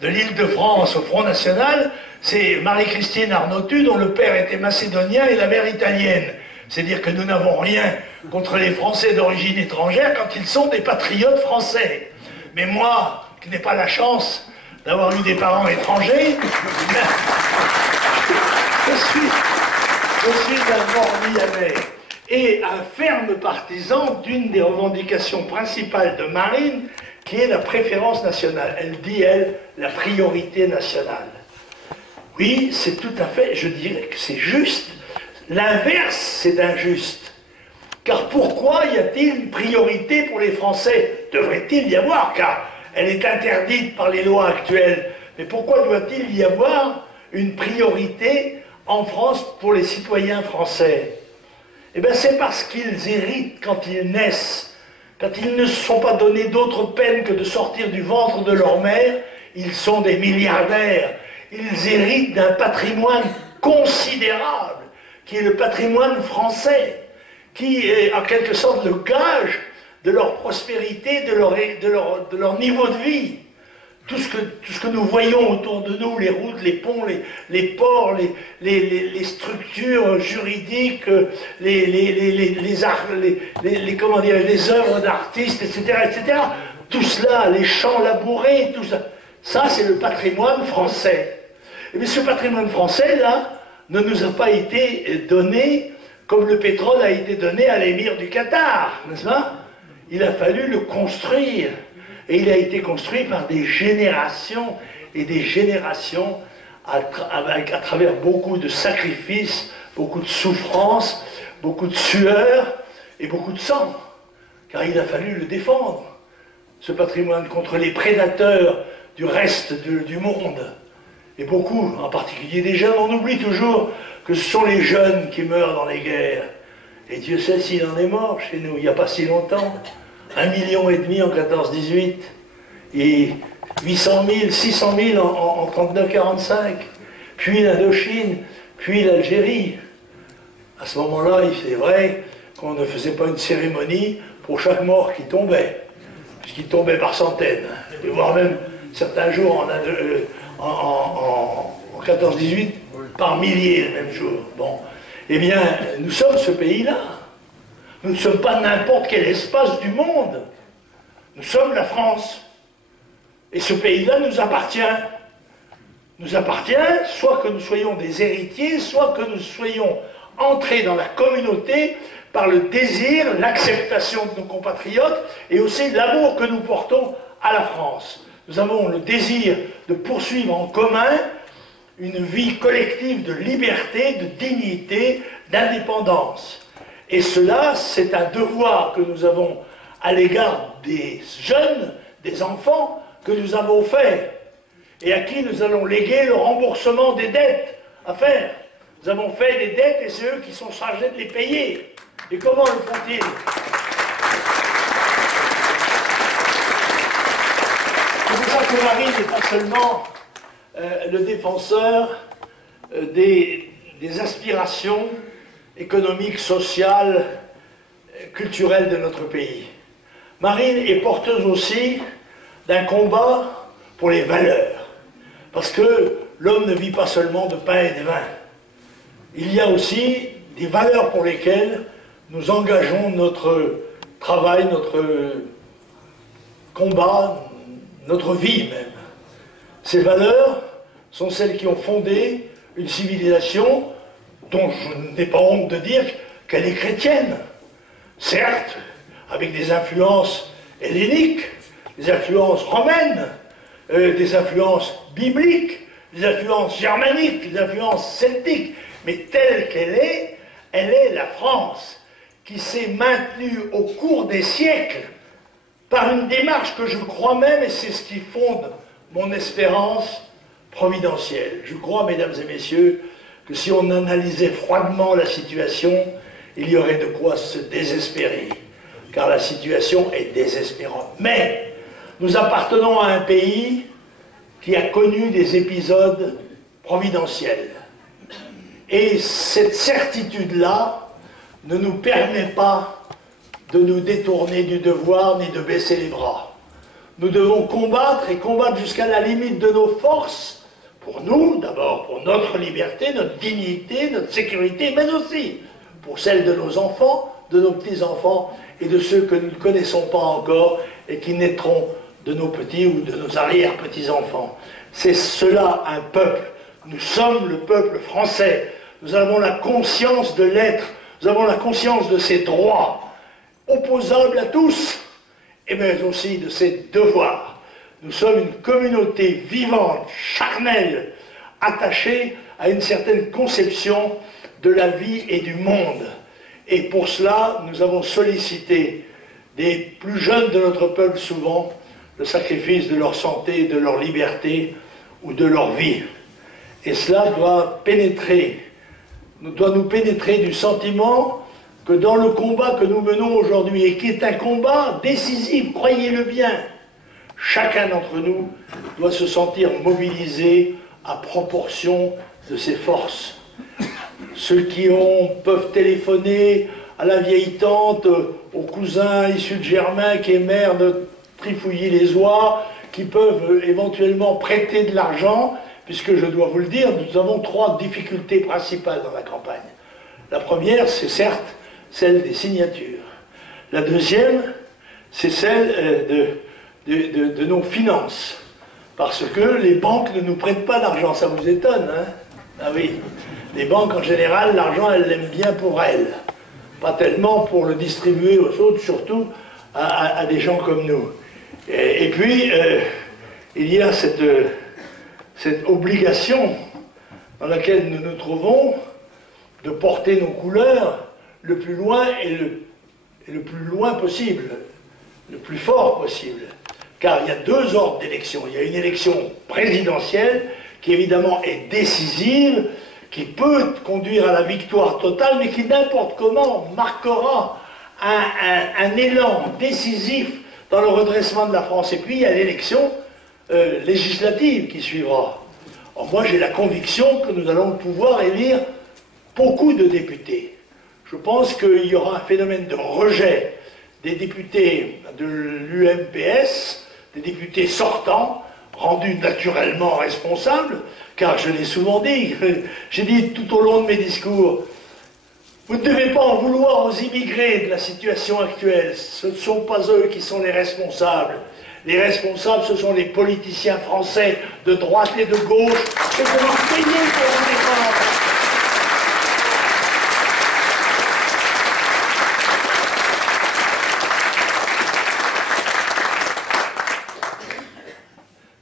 de l'Île-de-France au Front National, c'est Marie-Christine Arnautu, dont le père était macédonien et la mère italienne. C'est-à-dire que nous n'avons rien contre les Français d'origine étrangère quand ils sont des patriotes français. Mais moi, qui n'ai pas la chance d'avoir eu des parents étrangers, je suis un Morbihanais et un ferme partisan d'une des revendications principales de Marine, qui est la préférence nationale. Elle dit, elle, la priorité nationale. Oui, c'est tout à fait, je dirais que c'est juste. L'inverse, c'est injuste. Car pourquoi y a-t-il une priorité pour les Français? Devrait-il y avoir, car elle est interdite par les lois actuelles. Mais pourquoi doit-il y avoir une priorité en France pour les citoyens français? Eh bien, c'est parce qu'ils héritent quand ils naissent. Quand ils ne se sont pas donnés d'autre peine que de sortir du ventre de leur mère, ils sont des milliardaires. Ils héritent d'un patrimoine considérable, qui est le patrimoine français, qui est en quelque sorte le gage de leur prospérité, de leur niveau de vie. Tout ce que nous voyons autour de nous, les routes, les ponts, les ports, les structures juridiques, les œuvres d'artistes, etc., tout cela, les champs labourés, tout ça, ça c'est le patrimoine français. Mais ce patrimoine français-là ne nous a pas été donné comme le pétrole a été donné à l'émir du Qatar, n'est-ce pas? Il a fallu le construire. Et il a été construit par des générations et des générations à travers beaucoup de sacrifices, beaucoup de souffrances, beaucoup de sueur et beaucoup de sang. Car il a fallu le défendre, ce patrimoine, contre les prédateurs du reste du monde. Et beaucoup, en particulier des jeunes, on oublie toujours que ce sont les jeunes qui meurent dans les guerres. Et Dieu sait s'il en est mort chez nous, il n'y a pas si longtemps. 1,5 million en 14-18, et 800 000, 600 000 en 39-45, puis l'Indochine, puis l'Algérie. À ce moment-là, c'est vrai qu'on ne faisait pas une cérémonie pour chaque mort qui tombait, puisqu'il tombait par centaines, et voire même certains jours en 14-18, par milliers le même jour. Bon. Eh bien, nous sommes ce pays-là. Nous ne sommes pas n'importe quel espace du monde. Nous sommes la France. Et ce pays-là nous appartient. Nous appartient, soit que nous soyons des héritiers, soit que nous soyons entrés dans la communauté par le désir, l'acceptation de nos compatriotes et aussi l'amour que nous portons à la France. Nous avons le désir de poursuivre en commun une vie collective de liberté, de dignité, d'indépendance. Et cela, c'est un devoir que nous avons à l'égard des jeunes, des enfants, que nous avons fait, et à qui nous allons léguer le remboursement des dettes à faire. Nous avons fait des dettes et c'est eux qui sont chargés de les payer. Et comment le font-ils? C'est pour ça que Marie n'est pas seulement le défenseur des aspirations économique, sociale, culturelle de notre pays. Marine est porteuse aussi d'un combat pour les valeurs. Parce que l'homme ne vit pas seulement de pain et de vin. Il y a aussi des valeurs pour lesquelles nous engageons notre travail, notre combat, notre vie même. Ces valeurs sont celles qui ont fondé une civilisation dont je n'ai pas honte de dire qu'elle est chrétienne. Certes, avec des influences helléniques, des influences romaines, des influences bibliques, des influences germaniques, des influences celtiques, mais telle qu'elle est la France, qui s'est maintenue au cours des siècles par une démarche que je crois même, et c'est ce qui fonde mon espérance providentielle. Je crois, mesdames et messieurs, que si on analysait froidement la situation, il y aurait de quoi se désespérer, car la situation est désespérante. Mais nous appartenons à un pays qui a connu des épisodes providentiels. Et cette certitude-là ne nous permet pas de nous détourner du devoir ni de baisser les bras. Nous devons combattre et combattre jusqu'à la limite de nos forces, pour nous, d'abord pour notre liberté, notre dignité, notre sécurité, mais aussi pour celle de nos enfants, de nos petits-enfants et de ceux que nous ne connaissons pas encore et qui naîtront de nos petits ou de nos arrière-petits-enfants. C'est cela un peuple. Nous sommes le peuple français. Nous avons la conscience de l'être. Nous avons la conscience de ses droits, opposables à tous, mais aussi de ses devoirs. Nous sommes une communauté vivante, charnelle, attachée à une certaine conception de la vie et du monde. Et pour cela, nous avons sollicité des plus jeunes de notre peuple souvent le sacrifice de leur santé, de leur liberté ou de leur vie. Et cela doit nous pénétrer du sentiment que dans le combat que nous menons aujourd'hui, et qui est un combat décisif, croyez-le bien, chacun d'entre nous doit se sentir mobilisé à proportion de ses forces. Ceux qui peuvent téléphoner à la vieille tante, au cousin issu de Germain qui est maire de Trifouilly-les-Oies, qui peuvent éventuellement prêter de l'argent, puisque je dois vous le dire, nous avons 3 difficultés principales dans la campagne. La première, c'est certes celle des signatures. La deuxième, c'est celle de nos finances. Parce que les banques ne nous prêtent pas d'argent, ça vous étonne, hein? Ah oui, les banques en général, l'argent, elles l'aiment bien pour elles. Pas tellement pour le distribuer aux autres, surtout à des gens comme nous. Et puis, il y a cette obligation dans laquelle nous nous trouvons de porter nos couleurs le plus loin et le plus loin possible, le plus fort possible. Car il y a 2 ordres d'élection. Il y a une élection présidentielle qui évidemment est décisive, qui peut conduire à la victoire totale, mais qui n'importe comment marquera un élan décisif dans le redressement de la France. Et puis il y a l'élection législative qui suivra. Alors, moi j'ai la conviction que nous allons pouvoir élire beaucoup de députés. Je pense qu'il y aura un phénomène de rejet des députés de l'UMPS, des députés sortants, rendus naturellement responsables, car je l'ai souvent dit, j'ai dit tout au long de mes discours, vous ne devez pas en vouloir aux immigrés de la situation actuelle, ce ne sont pas eux qui sont les responsables. Les responsables, ce sont les politiciens français de droite et de gauche, et vous leur payez pour vous défendre.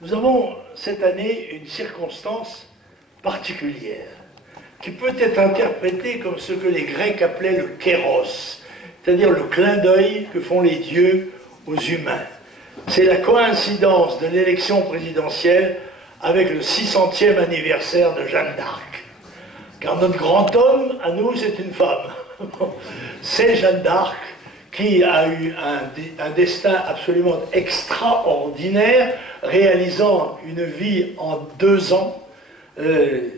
Nous avons cette année une circonstance particulière qui peut être interprétée comme ce que les Grecs appelaient le kéros, c'est-à-dire le clin d'œil que font les dieux aux humains. C'est la coïncidence de l'élection présidentielle avec le 600e anniversaire de Jeanne d'Arc. Car notre grand homme, à nous, c'est une femme. C'est Jeanne d'Arc qui a eu un destin absolument extraordinaire, réalisant une vie en 2 ans,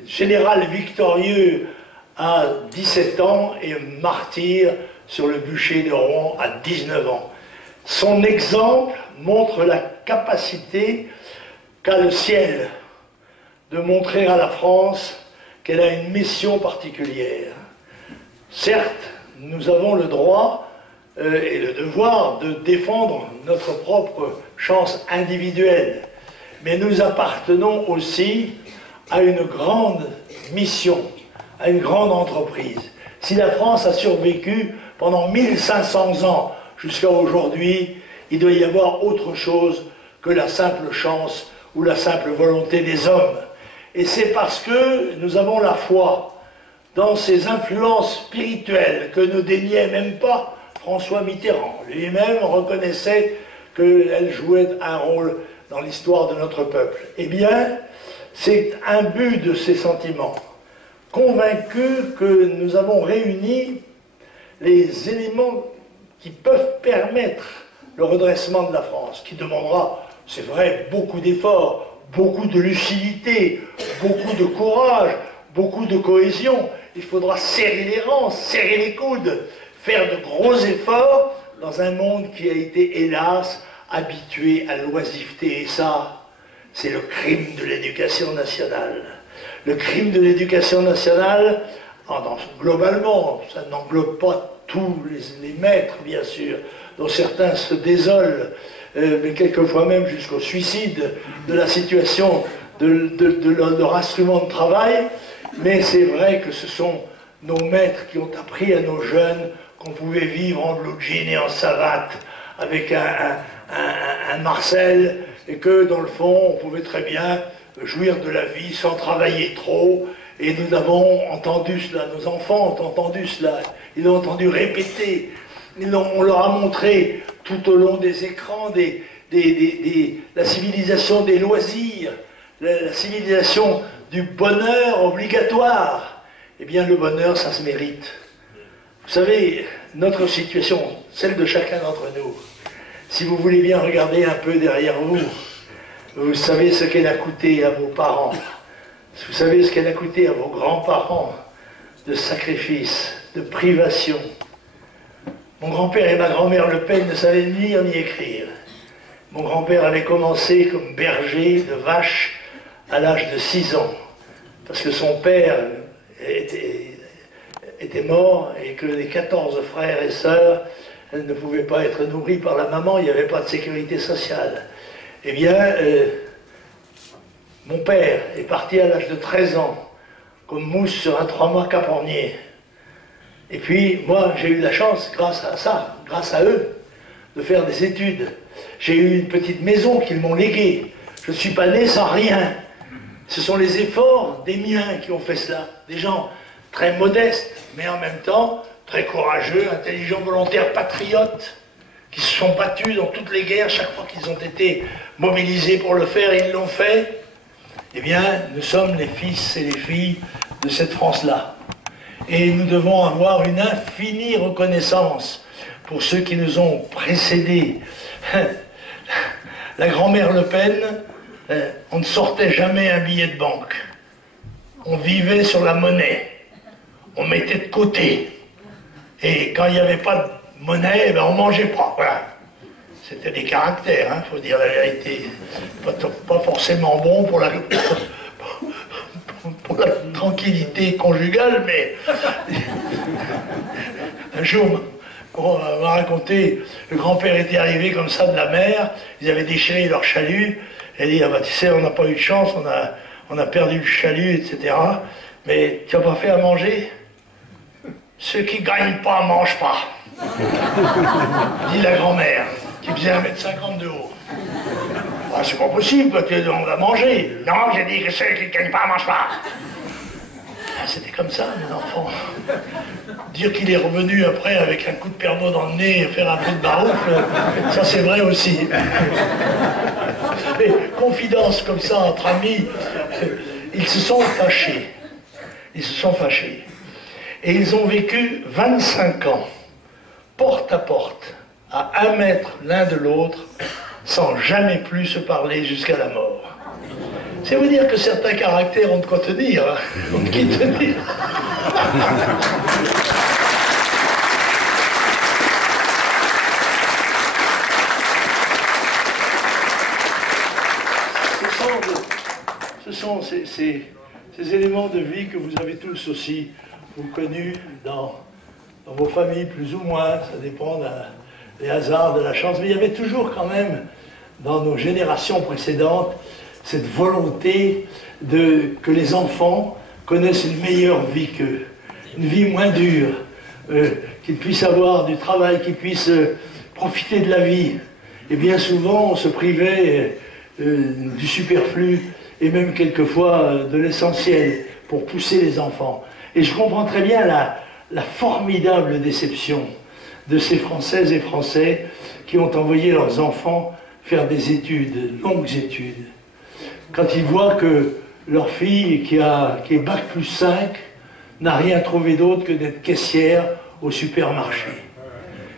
général victorieux à 17 ans et martyr sur le bûcher de Rouen à 19 ans. Son exemple montre la capacité qu'a le ciel de montrer à la France qu'elle a une mission particulière. Certes, nous avons le droit et le devoir de défendre notre propre chance individuelle, mais nous appartenons aussi à une grande mission, à une grande entreprise. Si la France a survécu pendant 1500 ans jusqu'à aujourd'hui, il doit y avoir autre chose que la simple chance ou la simple volonté des hommes. Et c'est parce que nous avons la foi dans ces influences spirituelles que ne déniait même pas François Mitterrand. Lui-même reconnaissait qu'elle jouait un rôle dans l'histoire de notre peuple. Eh bien, c'est imbu de ces sentiments, convaincu que nous avons réuni les éléments qui peuvent permettre le redressement de la France, qui demandera, c'est vrai, beaucoup d'efforts, beaucoup de lucidité, beaucoup de courage, beaucoup de cohésion, il faudra serrer les rangs, serrer les coudes, faire de gros efforts dans un monde qui a été, hélas, habitué à l'oisiveté. Et ça, c'est le crime de l'éducation nationale. Le crime de l'éducation nationale, globalement, ça n'englobe pas tous les maîtres, bien sûr, dont certains se désolent, mais quelquefois même jusqu'au suicide de la situation de leur instrument de travail. Mais c'est vrai que ce sont nos maîtres qui ont appris à nos jeunes qu'on pouvait vivre en blue jean et en savate avec un Marcel, et que dans le fond, on pouvait très bien jouir de la vie sans travailler trop. Et nous avons entendu cela, nos enfants ont entendu cela, ils ont entendu répéter. On leur a montré tout au long des écrans la civilisation des loisirs, la civilisation du bonheur obligatoire. Eh bien, le bonheur, ça se mérite. Vous savez, notre situation, celle de chacun d'entre nous, si vous voulez bien regarder un peu derrière vous, vous savez ce qu'elle a coûté à vos parents, vous savez ce qu'elle a coûté à vos grands-parents, de sacrifices, de privations. Mon grand-père et ma grand-mère Le Pen ne savaient ni lire ni écrire. Mon grand-père avait commencé comme berger de vaches à l'âge de 6 ans, parce que son père était mort et que les 14 frères et sœurs, elles ne pouvaient pas être nourries par la maman, il n'y avait pas de sécurité sociale. Eh bien, mon père est parti à l'âge de 13 ans, comme mousse sur un 3 mois capornier. Et puis, moi, j'ai eu la chance, grâce à ça, grâce à eux, de faire des études. J'ai eu une petite maison qu'ils m'ont léguée. Je ne suis pas né sans rien. Ce sont les efforts des miens qui ont fait cela. Des gens très modestes, mais en même temps très courageux, intelligents, volontaires, patriotes, qui se sont battus dans toutes les guerres. Chaque fois qu'ils ont été mobilisés pour le faire, ils l'ont fait. Eh bien, nous sommes les fils et les filles de cette France-là. Et nous devons avoir une infinie reconnaissance pour ceux qui nous ont précédés. La grand-mère Le Pen, on ne sortait jamais un billet de banque. On vivait sur la monnaie. On mettait de côté. Et quand il n'y avait pas de monnaie, ben on ne mangeait pas. Voilà. C'était des caractères, il faut dire la vérité. Pas forcément bon pour la tranquillité conjugale, mais un jour, on m'a raconté, le grand-père était arrivé comme ça de la mer, ils avaient déchiré leur chalut, et dit, ah bah tu sais, on n'a pas eu de chance, on a perdu le chalut, etc. Mais tu n'as pas fait à manger? Ceux qui ne gagnent pas ne mangent pas, dit la grand-mère, qui faisait 1,50 m de haut. Ah, c'est pas possible, on va manger. Non, j'ai dit que ceux qui ne gagnent pas ne mangent pas. Ah, c'était comme ça, mes enfants. Dire qu'il est revenu après avec un coup de pernod dans le nez et faire un peu de baroufle, ça c'est vrai aussi. Mais confidence comme ça entre amis, ils se sont fâchés. Ils se sont fâchés. Et ils ont vécu 25 ans, porte à porte, à 1 mètre l'un de l'autre, sans jamais plus se parler jusqu'à la mort. C'est vous dire que certains caractères ont de quoi tenir, ont de qui tenir. Ce sont ces éléments de vie que vous avez tous aussi, vous connus dans vos familles plus ou moins, ça dépend des hasards, de la chance, mais il y avait toujours quand même, dans nos générations précédentes, cette volonté que les enfants connaissent une meilleure vie qu'eux, une vie moins dure, qu'ils puissent avoir du travail, qu'ils puissent profiter de la vie. Et bien souvent, on se privait du superflu et même quelquefois de l'essentiel pour pousser les enfants. Et je comprends très bien la formidable déception de ces Françaises et Français qui ont envoyé leurs enfants faire des études, longues études. Quand ils voient que leur fille, qui est bac plus 5, n'a rien trouvé d'autre que d'être caissière au supermarché.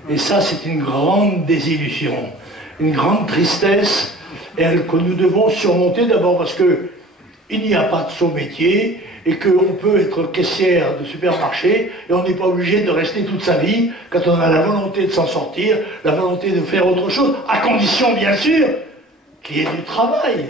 Et ça, c'est une grande désillusion, une grande tristesse, et que nous devons surmonter d'abord parce qu'il n'y a pas de saut métier, et qu'on peut être caissière de supermarché et on n'est pas obligé de rester toute sa vie quand on a la volonté de s'en sortir, la volonté de faire autre chose, à condition bien sûr qu'il y ait du travail.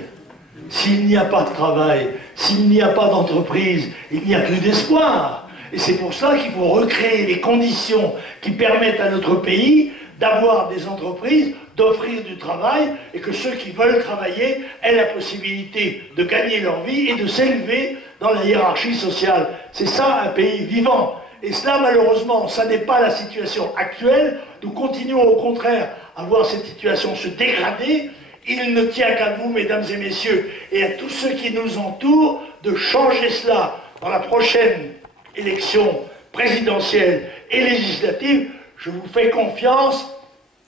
S'il n'y a pas de travail, s'il n'y a pas d'entreprise, il n'y a plus d'espoir. Et c'est pour ça qu'il faut recréer les conditions qui permettent à notre pays d'avoir des entreprises, d'offrir du travail, et que ceux qui veulent travailler aient la possibilité de gagner leur vie et de s'élever dans la hiérarchie sociale. C'est ça un pays vivant. Et cela, malheureusement, ça n'est pas la situation actuelle. Nous continuons au contraire à voir cette situation se dégrader. Il ne tient qu'à vous, mesdames et messieurs, et à tous ceux qui nous entourent, de changer cela dans la prochaine élection présidentielle et législative. Je vous fais confiance.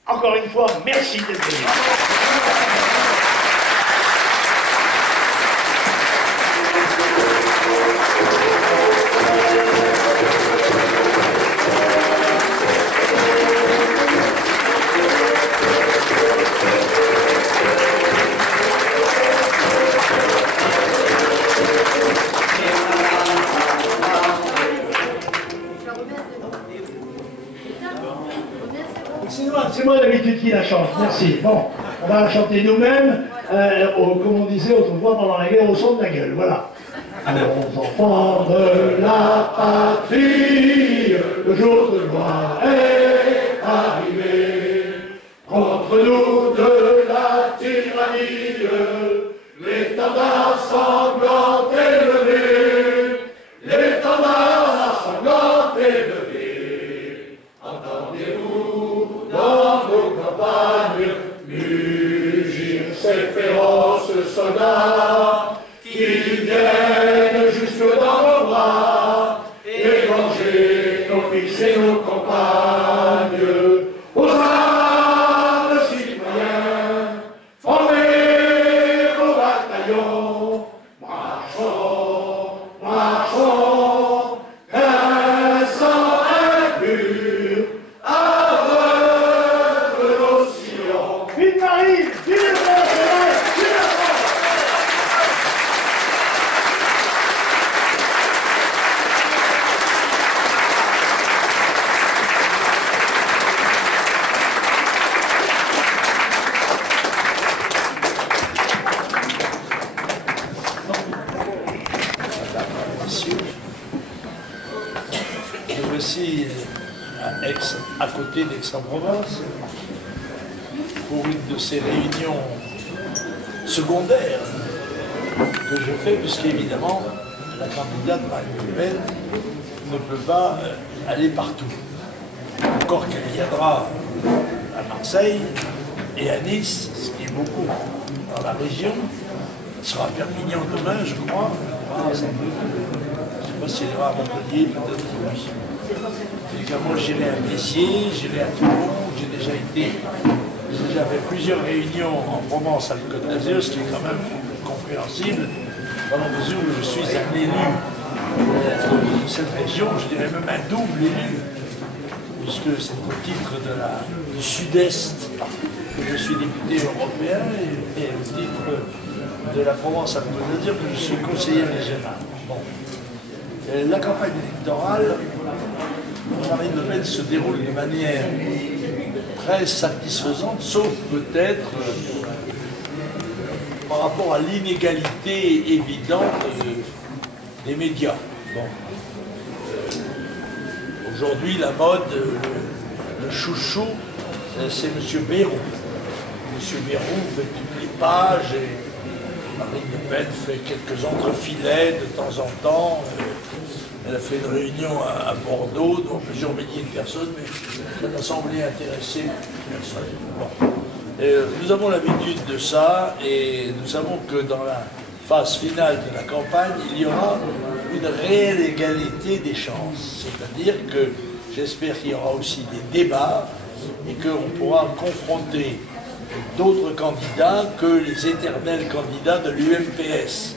Encore une fois, merci d'être venu. C'est moi d'habitude qui la chante, merci. Bon, on va la chanter nous-mêmes, comme on disait autrefois pendant la guerre, au son de la gueule, voilà. Allons enfants de la patrie, le jour de gloire est arrivé. Contre nous de la tyrannie, l'étendard sanglant est levé, l'étendard sanglant est levé. Entendez-vous dans nos campagnes mugir ces féroces soldats qui viennent jusque dans nos bras, égorger nos fils et nos compagnes. Aux armes, citoyens, formez vos bataillons, marchons, marchons, un sang impur, aveugle nos sillons. Vive Paris, vive le Français, vive la France! Nous voici à Aix, à côté d'Aix-en-Provence, pour une de ces réunions secondaires que je fais, puisqu'évidemment, la candidate Marine Le Pen ne peut pas aller partout. Encore qu'elle viendra à Marseille et à Nice, ce qui est beaucoup dans la région. Elle sera à Perpignan demain, je crois. Je ne sais pas si elle ira à Montpellier, peut-être oui. Également, j'irai à Messier, j'irai à Toulon, j'ai déjà fait plusieurs réunions en Provence-Alpes-Côte d'Azur, ce qui est quand même compréhensible, dans la mesure où je suis un élu de cette région, je dirais même un double élu, puisque c'est au titre du Sud-Est que je suis député européen et au titre de la Provence-Alpes-Côte d'Azur que je suis conseiller régional. Bon. La campagne électorale, Marine Le Pen se déroule de manière très satisfaisante, sauf peut-être par rapport à l'inégalité évidente des médias. Bon. Aujourd'hui, la mode, le chouchou, c'est M. Bayrou. M. Bayrou fait toutes les pages et Marine Le Pen fait quelques entrefilets de temps en temps. Elle a fait une réunion à Bordeaux, dont plusieurs milliers de personnes, mais ça n'a semblé intéresser personne. Bon. Nous avons l'habitude de ça, et nous savons que dans la phase finale de la campagne, il y aura une réelle égalité des chances. C'est-à-dire que j'espère qu'il y aura aussi des débats, et qu'on pourra confronter d'autres candidats que les éternels candidats de l'UMPS.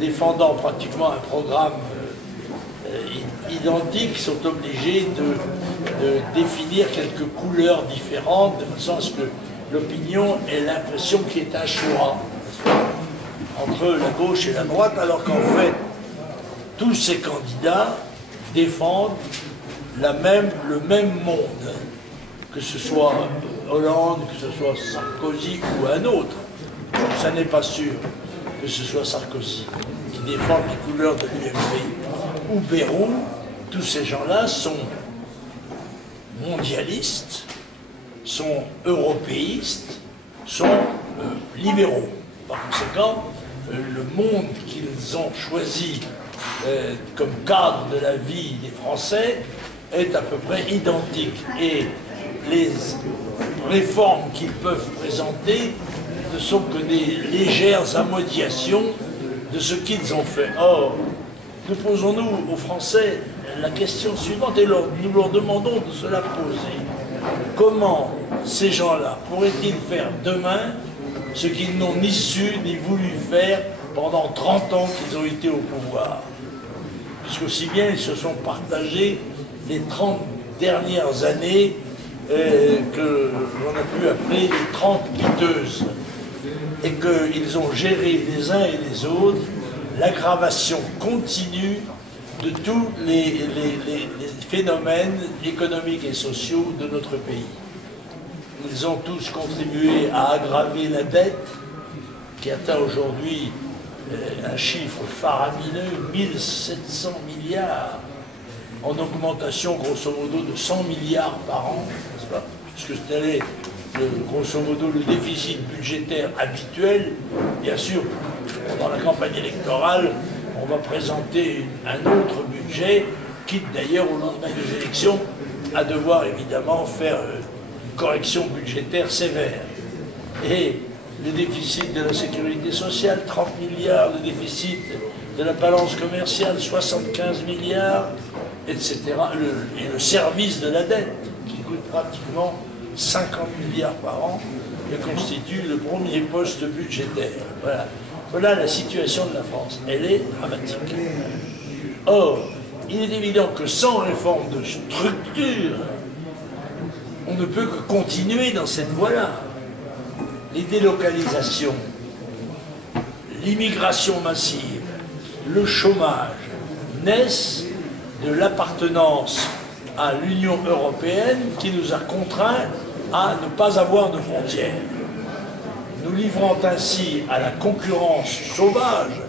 Défendant pratiquement un programme identique, sont obligés de définir quelques couleurs différentes, de façon à ce que l'opinion ait l'impression qu'il y ait un choix. entre la gauche et la droite, alors qu'en fait, tous ces candidats défendent le même monde, que ce soit Hollande, que ce soit Sarkozy ou un autre. Ça n'est pas sûr que ce soit Sarkozy qui défend les couleurs de l'UMP ou Bayrou. Tous ces gens-là sont mondialistes, sont européistes, sont libéraux. Par conséquent, le monde qu'ils ont choisi comme cadre de la vie des Français est à peu près identique. Et les réformes qu'ils peuvent présenter ne sont que des légères amodiations de ce qu'ils ont fait. Or, nous posons-nous aux Français la question suivante et nous leur demandons de se la poser. Comment ces gens-là pourraient-ils faire demain ce qu'ils n'ont ni su ni voulu faire pendant 30 ans qu'ils ont été au pouvoir? Puisqu'aussi bien ils se sont partagés les 30 dernières années que l'on a pu appeler les 30 piteuses, et qu'ils ont géré les uns et les autres l'aggravation continue de tous les phénomènes économiques et sociaux de notre pays. Ils ont tous contribué à aggraver la dette, qui atteint aujourd'hui un chiffre faramineux, 1700 milliards, en augmentation grosso modo de 100 milliards par an, n'est-ce pas? Puisque c'était grosso modo le déficit budgétaire habituel. Bien sûr, pendant la campagne électorale, on va présenter un autre budget, quitte d'ailleurs au lendemain des élections à devoir évidemment faire une correction budgétaire sévère. Et le déficit de la sécurité sociale, 30 milliards, le déficit de la balance commerciale, 75 milliards, etc. Et le service de la dette, qui coûte pratiquement 50 milliards par an, et constitue le premier poste budgétaire. Voilà. Voilà la situation de la France. Elle est dramatique. Or, il est évident que sans réforme de structure, on ne peut que continuer dans cette voie-là. Les délocalisations, l'immigration massive, le chômage naissent de l'appartenance à l'Union européenne qui nous a contraints à ne pas avoir de frontières, nous livrant ainsi à la concurrence sauvage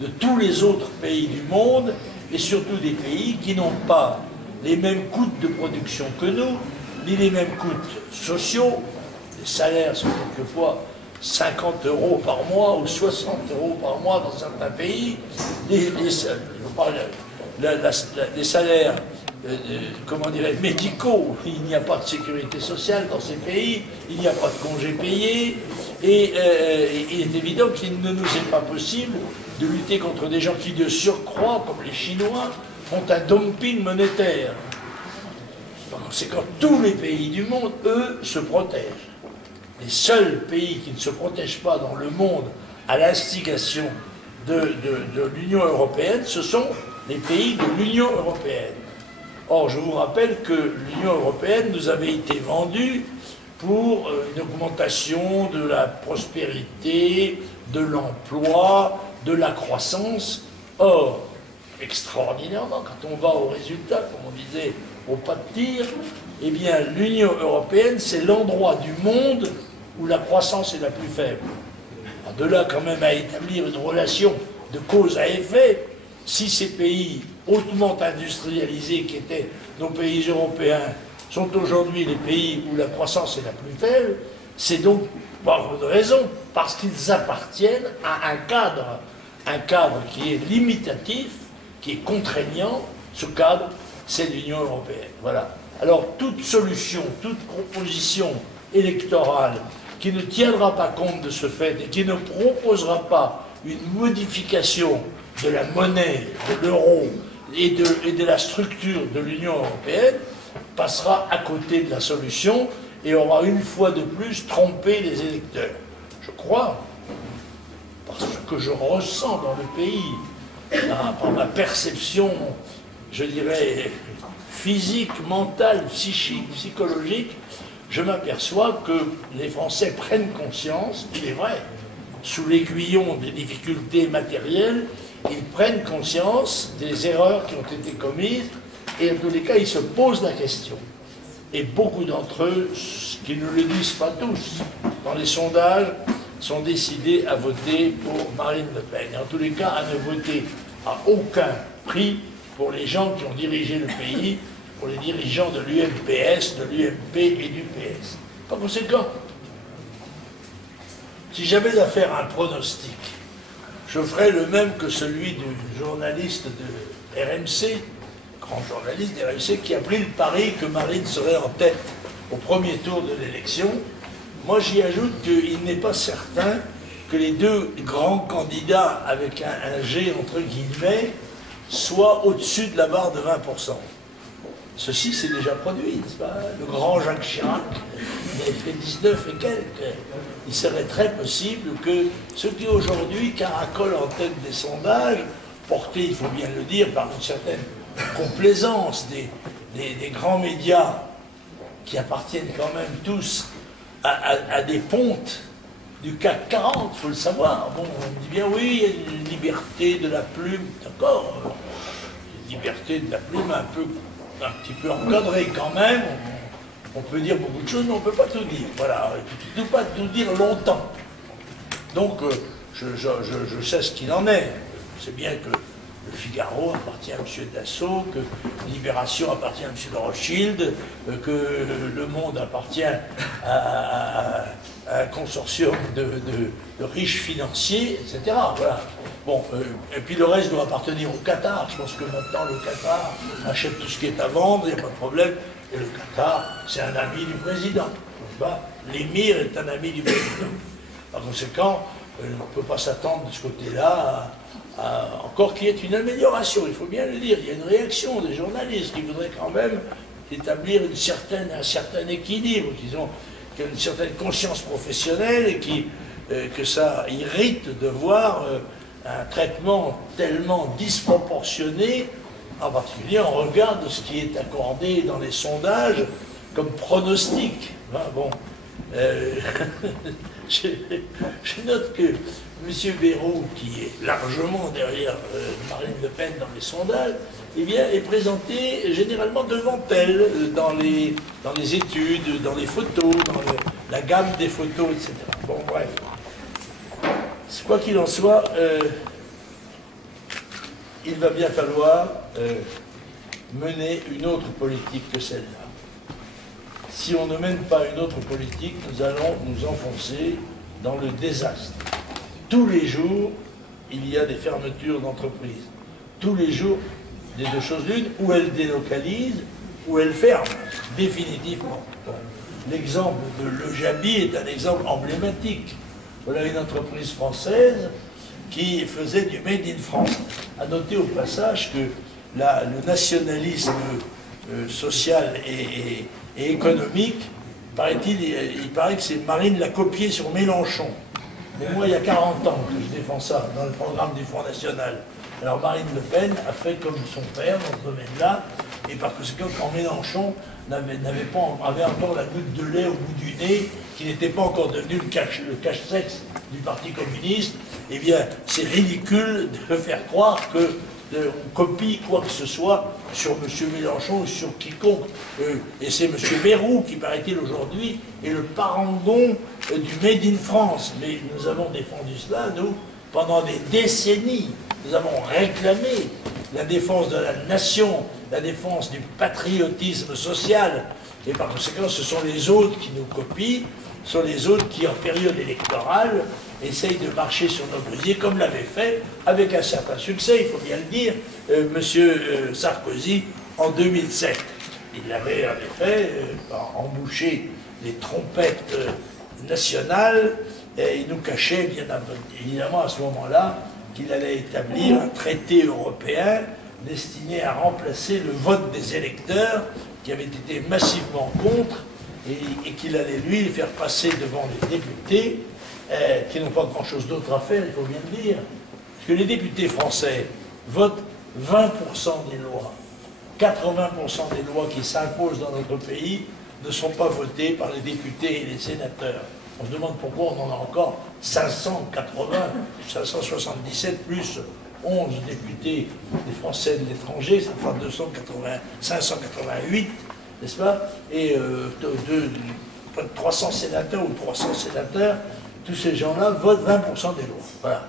de tous les autres pays du monde, et surtout des pays qui n'ont pas les mêmes coûts de production que nous, ni les mêmes coûts sociaux. Les salaires sont quelquefois 50 € par mois ou 60 € par mois dans certains pays. Les salaires comment dirais-je, médicaux, il n'y a pas de sécurité sociale dans ces pays, il n'y a pas de congés payés, et il est évident qu'il ne nous est pas possible de lutter contre des gens qui, de surcroît, comme les Chinois, font un dumping monétaire. C'est quand tous les pays du monde, eux, se protègent. Les seuls pays qui ne se protègent pas dans le monde à l'instigation de l'Union européenne, ce sont les pays de l'Union européenne. Or, je vous rappelle que l'Union européenne nous avait été vendue pour une augmentation de la prospérité, de l'emploi, de la croissance. Or, extraordinairement, quand on va au résultat, comme on disait, au pas de tir, eh bien, l'Union européenne, c'est l'endroit du monde où la croissance est la plus faible. Alors, de là, quand même, à établir une relation de cause à effet, si ces pays hautement industrialisés qui étaient nos pays européens sont aujourd'hui les pays où la croissance est la plus faible, c'est donc par une raison, parce qu'ils appartiennent à un cadre qui est limitatif, qui est contraignant. Ce cadre, c'est l'Union européenne. Voilà. Alors toute solution, toute proposition électorale qui ne tiendra pas compte de ce fait et qui ne proposera pas une modification de la monnaie, de l'euro et de la structure de l'Union européenne passera à côté de la solution et aura une fois de plus trompé les électeurs. Je crois, parce que je ressens dans le pays, par ma perception, je dirais, physique, mentale, psychique, psychologique, je m'aperçois que les Français prennent conscience, il est vrai, sous l'aiguillon des difficultés matérielles, ils prennent conscience des erreurs qui ont été commises et en tous les cas, ils se posent la question. Et beaucoup d'entre eux, qui ne le disent pas tous, dans les sondages, sont décidés à voter pour Marine Le Pen. Et en tous les cas, à ne voter à aucun prix pour les gens qui ont dirigé le pays, pour les dirigeants de l'UMPS, de l'UMP et du PS. Par conséquent, si j'avais à faire un pronostic, je ferais le même que celui du journaliste de RMC, grand journaliste de RMC, qui a pris le pari que Marine serait en tête au premier tour de l'élection. Moi, j'y ajoute qu'il n'est pas certain que les deux grands candidats, avec un G entre guillemets, soient au-dessus de la barre de 20%. Ceci s'est déjà produit, n'est-ce pas? Le grand Jacques Chirac, il avait fait 19 et quelques. Il serait très possible que ceux qui aujourd'hui caracolent en tête des sondages, portés, il faut bien le dire, par une certaine complaisance des grands médias qui appartiennent quand même tous à des pontes du CAC 40, il faut le savoir. Bon, on dit bien oui, il y a une liberté de la plume, d'accord, une liberté de la plume un petit peu encadrée quand même. On peut dire beaucoup de choses, mais on ne peut pas tout dire. Voilà, et ne pas tout dire longtemps. Donc, je sais ce qu'il en est. Je sais bien que le Figaro appartient à M. Dassault, que Libération appartient à M. de Rothschild, que Le Monde appartient à un consortium de riches financiers, etc. Voilà. Bon, et puis le reste doit appartenir au Qatar. Je pense que maintenant le Qatar achète tout ce qui est à vendre, il n'y a pas de problème. Et le Qatar, c'est un ami du président. L'émir est un ami du président. Par conséquent, on ne peut pas s'attendre de ce côté-là encore qu'il y ait une amélioration, il faut bien le dire. Il y a une réaction des journalistes qui voudraient quand même établir un certain équilibre, disons, qu'il y a une certaine conscience professionnelle et que ça irrite de voir un traitement tellement disproportionné, en particulier en regard de ce qui est accordé dans les sondages comme pronostic. Bon, je note que M. Bayrou, qui est largement derrière Marine Le Pen dans les sondages, eh bien, est présenté généralement devant elle, dans les études, dans les photos, dans la gamme des photos, etc. Bon, bref. Quoi qu'il en soit, il va bien falloir mener une autre politique que celle-là. Si on ne mène pas une autre politique, nous allons nous enfoncer dans le désastre. Tous les jours, il y a des fermetures d'entreprises. Tous les jours, des deux choses l'une, ou elles délocalisent, ou elles ferment, définitivement. Bon. L'exemple de Le Jabi est un exemple emblématique. Voilà une entreprise française qui faisait du Made in France. À noter au passage que le nationalisme social et économique, il paraît que c'est Marine l'a copié sur Mélenchon. Mais moi, il y a 40 ans que je défends ça dans le programme du Front National. Alors Marine Le Pen a fait comme son père dans ce domaine-là, et par conséquent, quand Mélenchon avait encore la goutte de lait au bout du nez, qui n'était pas encore devenu le cache-sexe du Parti communiste, eh bien, c'est ridicule de faire croire que on copie quoi que ce soit sur M. Mélenchon ou sur quiconque. Et c'est M. Bayrou qui, paraît-il aujourd'hui, est le parangon du Made in France. Mais nous avons défendu cela, nous, pendant des décennies. Nous avons réclamé la défense de la nation, la défense du patriotisme social. Et par conséquent, ce sont les autres qui nous copient, ce sont les autres qui, en période électorale, essayent de marcher sur nos brisiers, comme l'avait fait, avec un certain succès, il faut bien le dire, M. Sarkozy en 2007. Il avait en effet embouché les trompettes nationales, et il nous cachait bien évidemment à ce moment-là qu'il allait établir un traité européen destiné à remplacer le vote des électeurs qui avait été massivement contre, et qu'il allait lui faire passer devant les députés qui n'ont pas grand-chose d'autre à faire, il faut bien le dire. Parce que les députés français votent 20% des lois. 80% des lois qui s'imposent dans notre pays ne sont pas votées par les députés et les sénateurs. On se demande pourquoi on en a encore 580, 577 plus 11 députés des Français de l'étranger, ça fera 588, n'est-ce pas? Et 300 sénateurs ou 300 sénateurs, tous ces gens-là votent 20% des lois. Voilà.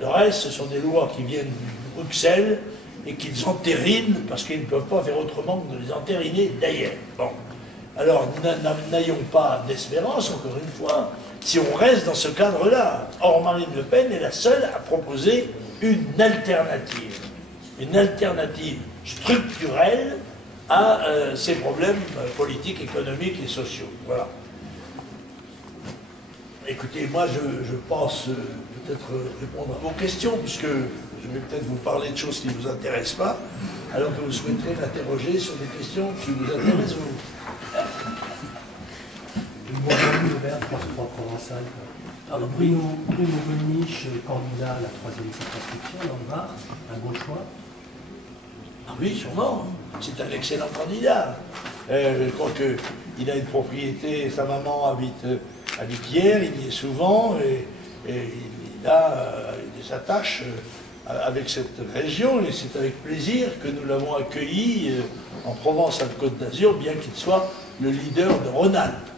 Le reste, ce sont des lois qui viennent de Bruxelles et qu'ils entérinent parce qu'ils ne peuvent pas faire autrement que de les entériner d'ailleurs. Bon. Alors, n'ayons pas d'espérance, encore une fois, si on reste dans ce cadre-là. Or, Marine Le Pen est la seule à proposer une alternative structurelle à ces problèmes politiques, économiques et sociaux. Voilà. Écoutez, moi, je pense peut-être répondre à vos questions, puisque je vais peut-être vous parler de choses qui ne vous intéressent pas, alors que vous souhaiterez m'interroger sur des questions qui vous intéressent, vous. Bonjour, Robert, France 3 Provençal. Bruno Gollnisch, candidat à la 3e circonscription, dans le Var, un bon choix. Ah oui, sûrement. C'est un excellent candidat. Je crois qu'il a une propriété, sa maman habite hier, il y est souvent, et il a des attaches avec cette région, et c'est avec plaisir que nous l'avons accueilli en Provence-Alpes-Côte d'Azur, bien qu'il soit le leader de Rhône-Alpes.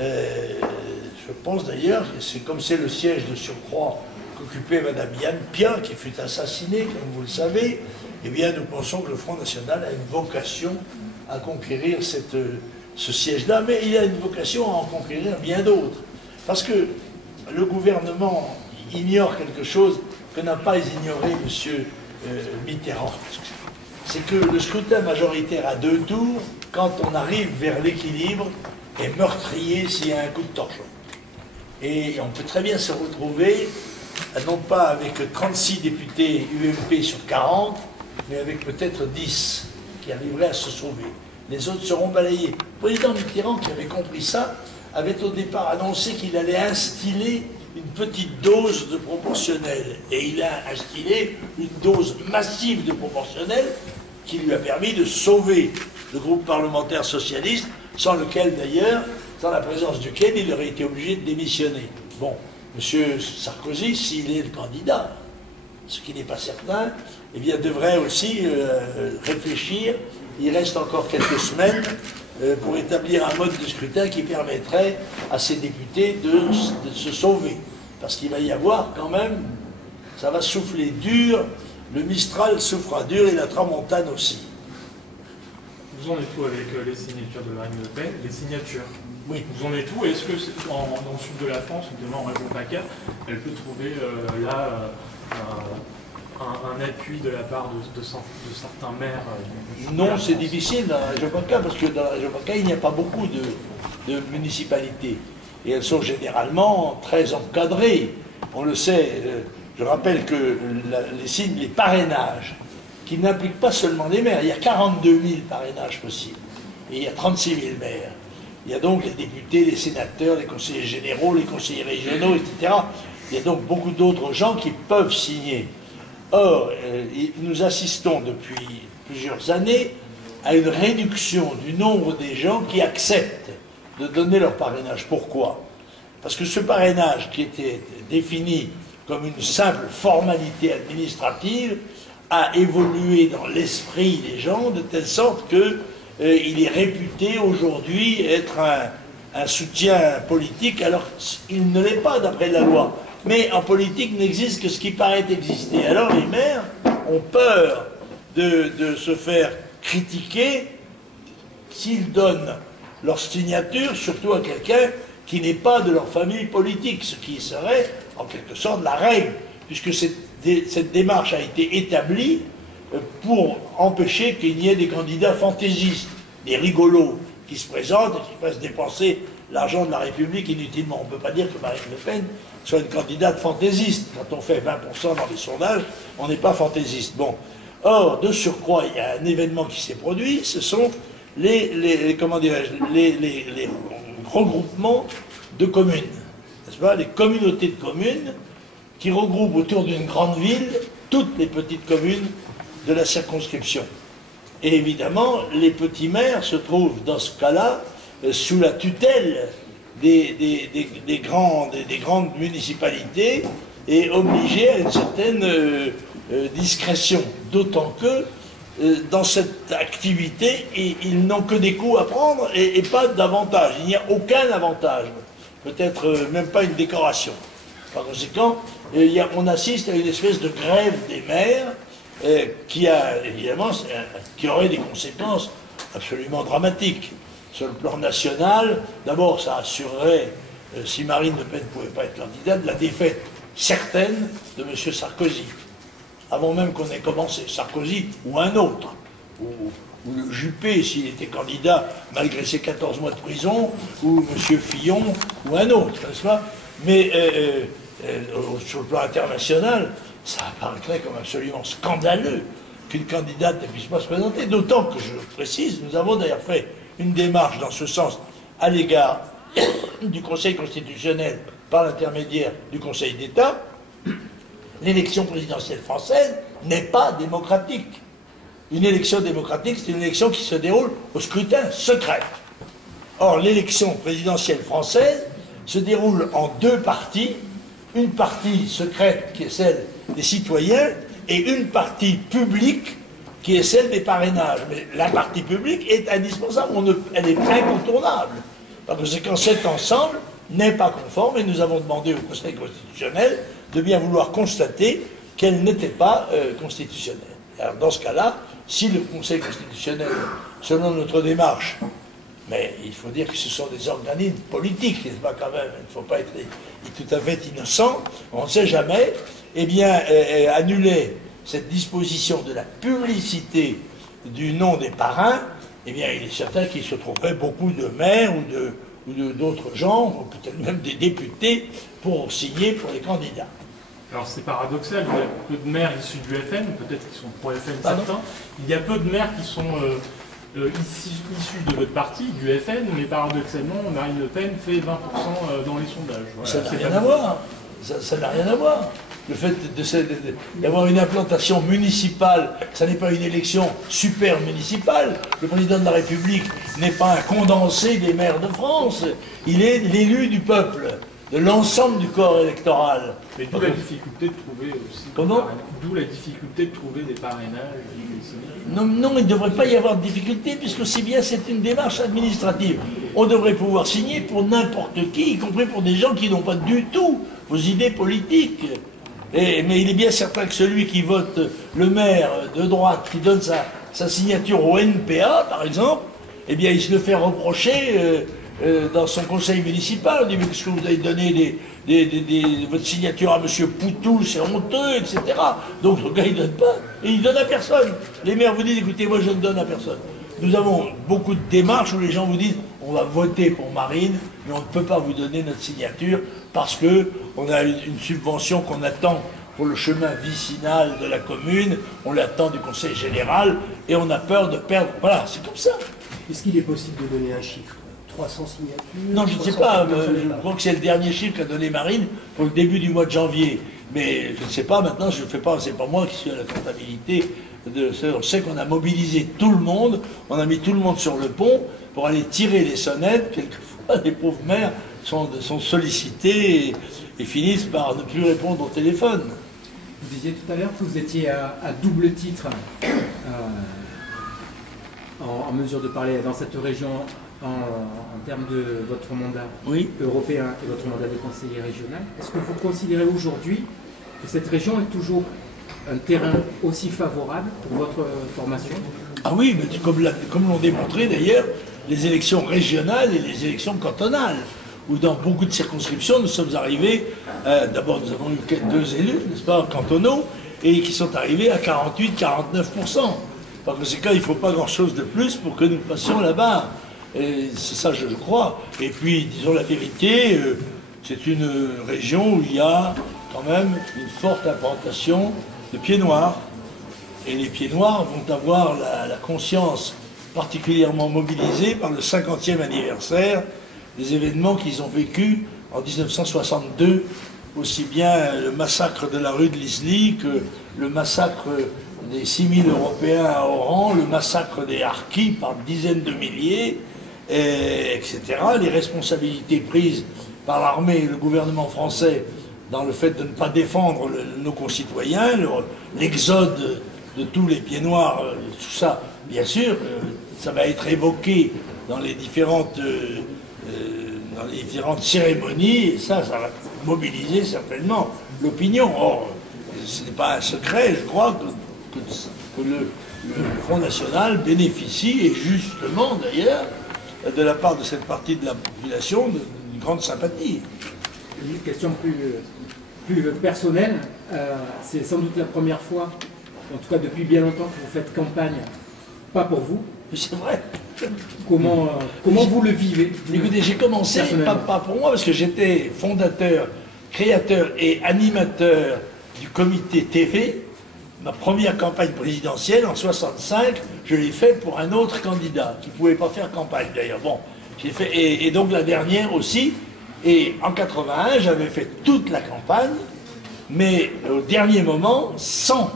Je pense d'ailleurs, c'est comme c'est le siège de surcroît qu'occupait Mme Yann Pia, qui fut assassinée, comme vous le savez, eh bien nous pensons que le Front National a une vocation à conquérir ce siège-là, mais il a une vocation à en conquérir bien d'autres. Parce que le gouvernement ignore quelque chose que n'a pas ignoré M. Mitterrand. C'est que le scrutin majoritaire à 2 tours, quand on arrive vers l'équilibre, est meurtrier s'il y a un coup de torchon. Et on peut très bien se retrouver, non pas avec 36 députés UMP sur 40, mais avec peut-être 10 qui arriveraient à se sauver. Les autres seront balayés. Le président Mitterrand, qui avait compris ça, avait au départ annoncé qu'il allait instiller une petite dose de proportionnel. Et il a instillé une dose massive de proportionnel qui lui a permis de sauver le groupe parlementaire socialiste, sans lequel d'ailleurs, sans la présence duquel il aurait été obligé de démissionner. Bon, M. Sarkozy, s'il est le candidat, ce qui n'est pas certain, eh bien devrait aussi réfléchir. Il reste encore quelques semaines pour établir un mode de scrutin qui permettrait à ces députés de se sauver. Parce qu'il va y avoir quand même, ça va souffler dur, le Mistral souffra dur et la Tramontane aussi. Vous en êtes où avec les signatures de Marine Le Pen? Les signatures. Oui. Vous en êtes où? Est-ce que dans le sud de la France, notamment en région PACA, elle peut trouver là un appui de la part de certains maires? Non, c'est difficile dans la région PACA, parce que dans la région PACA, il n'y a pas beaucoup de municipalités. Et elles sont généralement très encadrées. On le sait, je rappelle que les parrainages, qui n'impliquent pas seulement les maires, il y a 42 000 parrainages possibles. Et il y a 36 000 maires. Il y a donc les députés, les sénateurs, les conseillers généraux, les conseillers régionaux, etc. Il y a donc beaucoup d'autres gens qui peuvent signer. Or, nous assistons depuis plusieurs années à une réduction du nombre des gens qui acceptent de donner leur parrainage. Pourquoi? Parce que ce parrainage, qui était défini comme une simple formalité administrative, a évolué dans l'esprit des gens de telle sorte qu'il est réputé aujourd'hui être un soutien politique, alors il ne l'est pas d'après la loi. Mais en politique n'existe que ce qui paraît exister. Alors les maires ont peur de se faire critiquer s'ils donnent leur signature, surtout à quelqu'un qui n'est pas de leur famille politique, ce qui serait en quelque sorte la règle, puisque cette démarche a été établie pour empêcher qu'il y ait des candidats fantaisistes, des rigolos qui se présentent et qui fassent dépenser l'argent de la République inutilement. On ne peut pas dire que Marine Le Pen soit une candidate fantaisiste. Quand on fait 20% dans les sondages, on n'est pas fantaisiste. Bon. Or, de surcroît, il y a un événement qui s'est produit, ce sont les regroupements de communes, n'est-ce pas, les communautés de communes qui regroupent autour d'une grande ville toutes les petites communes de la circonscription. Et évidemment, les petits maires se trouvent dans ce cas-là sous la tutelle des grandes municipalités et obligé à une certaine discrétion. D'autant que dans cette activité, ils n'ont que des coûts à prendre et pas d'avantages. Il n'y a aucun avantage, peut-être même pas une décoration. Par conséquent, on assiste à une espèce de grève des maires qui a évidemment qui aurait des conséquences absolument dramatiques. Sur le plan national, d'abord ça assurerait, si Marine Le Pen ne pouvait pas être candidate, la défaite certaine de M. Sarkozy. Avant même qu'on ait commencé, Sarkozy ou un autre, ou le Juppé s'il était candidat malgré ses 14 mois de prison, ou M. Fillon ou un autre, n'est-ce pas? Mais sur le plan international, ça apparaîtrait comme absolument scandaleux qu'une candidate ne puisse pas se présenter, d'autant que, je le précise, nous avons d'ailleurs fait une démarche dans ce sens à l'égard du Conseil constitutionnel par l'intermédiaire du Conseil d'État. L'élection présidentielle française n'est pas démocratique. Une élection démocratique, c'est une élection qui se déroule au scrutin secret. Or, l'élection présidentielle française se déroule en deux parties. Une partie secrète qui est celle des citoyens et une partie publique qui est celle des parrainages. Mais la partie publique est indispensable, elle est incontournable. Parce que cet ensemble n'est pas conforme et nous avons demandé au Conseil constitutionnel de bien vouloir constater qu'elle n'était pas constitutionnelle. Alors dans ce cas-là, si le Conseil constitutionnel, selon notre démarche, mais il faut dire que ce sont des organismes politiques, n'est-ce pas quand même, il ne faut pas être tout à fait innocent, on ne sait jamais, eh bien, annuler cette disposition de la publicité du nom des parrains, eh bien, il est certain qu'il se trouverait beaucoup de maires ou d'autres gens, ou peut-être même des députés, pour signer pour les candidats. Alors c'est paradoxal, il y a peu de maires issus du FN, peut-être qu'ils sont pro-FN certains, il y a peu de maires qui sont issus de votre parti, du FN, mais paradoxalement, Marine Le Pen fait 20% dans les sondages. Voilà. Ça n'a rien à voir. Ça n'a rien à voir. Le fait d'avoir une implantation municipale, ça n'est pas une élection super municipale. Le président de la République n'est pas un condensé des maires de France. Il est l'élu du peuple, de l'ensemble du corps électoral. Mais d'où la difficulté de trouver aussi. Comment ? D'où la difficulté de trouver des parrainages. Non, il ne devrait pas y avoir de difficulté, puisque si bien c'est une démarche administrative. On devrait pouvoir signer pour n'importe qui, y compris pour des gens qui n'ont pas du tout vos idées politiques. Mais il est bien certain que celui qui vote le maire de droite, qui donne sa signature au NPA, par exemple, eh bien il se le fait reprocher dans son conseil municipal. On dit, mais qu'est-ce que vous avez donné votre signature à M. Poutou, c'est honteux, etc. Donc le gars, il ne donne pas, et il ne donne à personne. Les maires vous disent, écoutez, moi je ne donne à personne. Nous avons beaucoup de démarches où les gens vous disent, on va voter pour Marine, mais on ne peut pas vous donner notre signature parce qu'on a une subvention qu'on attend pour le chemin vicinal de la commune, on l'attend du conseil général, et on a peur de perdre. Voilà, c'est comme ça. Est-ce qu'il est possible de donner un chiffre? 300 signatures? Non, je ne sais pas, je crois que c'est le dernier chiffre qu'a donné Marine pour le début du mois de janvier. Mais je ne sais pas, maintenant, je ne fais pas, c'est pas moi qui suis à la comptabilité. On sait qu'on a mobilisé tout le monde, on a mis tout le monde sur le pont pour aller tirer les sonnettes. Quelquefois, les pauvres maires sont sollicités et finissent par ne plus répondre au téléphone. Vous disiez tout à l'heure que vous étiez à double titre en mesure de parler dans cette région en termes de votre mandat européen et votre mandat de conseiller régional. Est-ce que vous considérez aujourd'hui que cette région est toujours un terrain aussi favorable pour votre formation? Ah oui, mais comme l'ont démontré d'ailleurs les élections régionales et les élections cantonales, où dans beaucoup de circonscriptions, nous sommes arrivés, d'abord nous avons eu 2 élus, n'est-ce pas, cantonaux, et qui sont arrivés à 48-49%. Par conséquent, il ne faut pas grand-chose de plus pour que nous passions là-bas. C'est ça, je crois. Et puis, disons la vérité, c'est une région où il y a quand même une forte implantation de pieds noirs. Et les pieds noirs vont avoir la conscience particulièrement mobilisée par le 50e anniversaire des événements qu'ils ont vécus en 1962, aussi bien le massacre de la rue de l'Isly que le massacre des 6000 Européens à Oran, le massacre des Harkis par dizaines de milliers, etc. Les responsabilités prises par l'armée et le gouvernement français dans le fait de ne pas défendre nos concitoyens, l'exode de tous les pieds noirs, tout ça, bien sûr, ça va être évoqué dans les différentes cérémonies, et ça va mobiliser certainement l'opinion. Or, ce n'est pas un secret, je crois, que le Front National bénéficie, et justement d'ailleurs, de la part de cette partie de la population, d'une grande sympathie. Une question plus personnelle, c'est sans doute la première fois, en tout cas depuis bien longtemps, que vous faites campagne, pas pour vous. C'est vrai. Comment vous le vivez? Écoutez, j'ai commencé, pas pour moi, parce que j'étais fondateur, créateur et animateur du comité TV. Ma première campagne présidentielle, en 65, je l'ai faite pour un autre candidat, qui ne pouvait pas faire campagne d'ailleurs. Bon, j'ai fait, et donc la dernière aussi. Et en 81, j'avais fait toute la campagne, mais au dernier moment, 100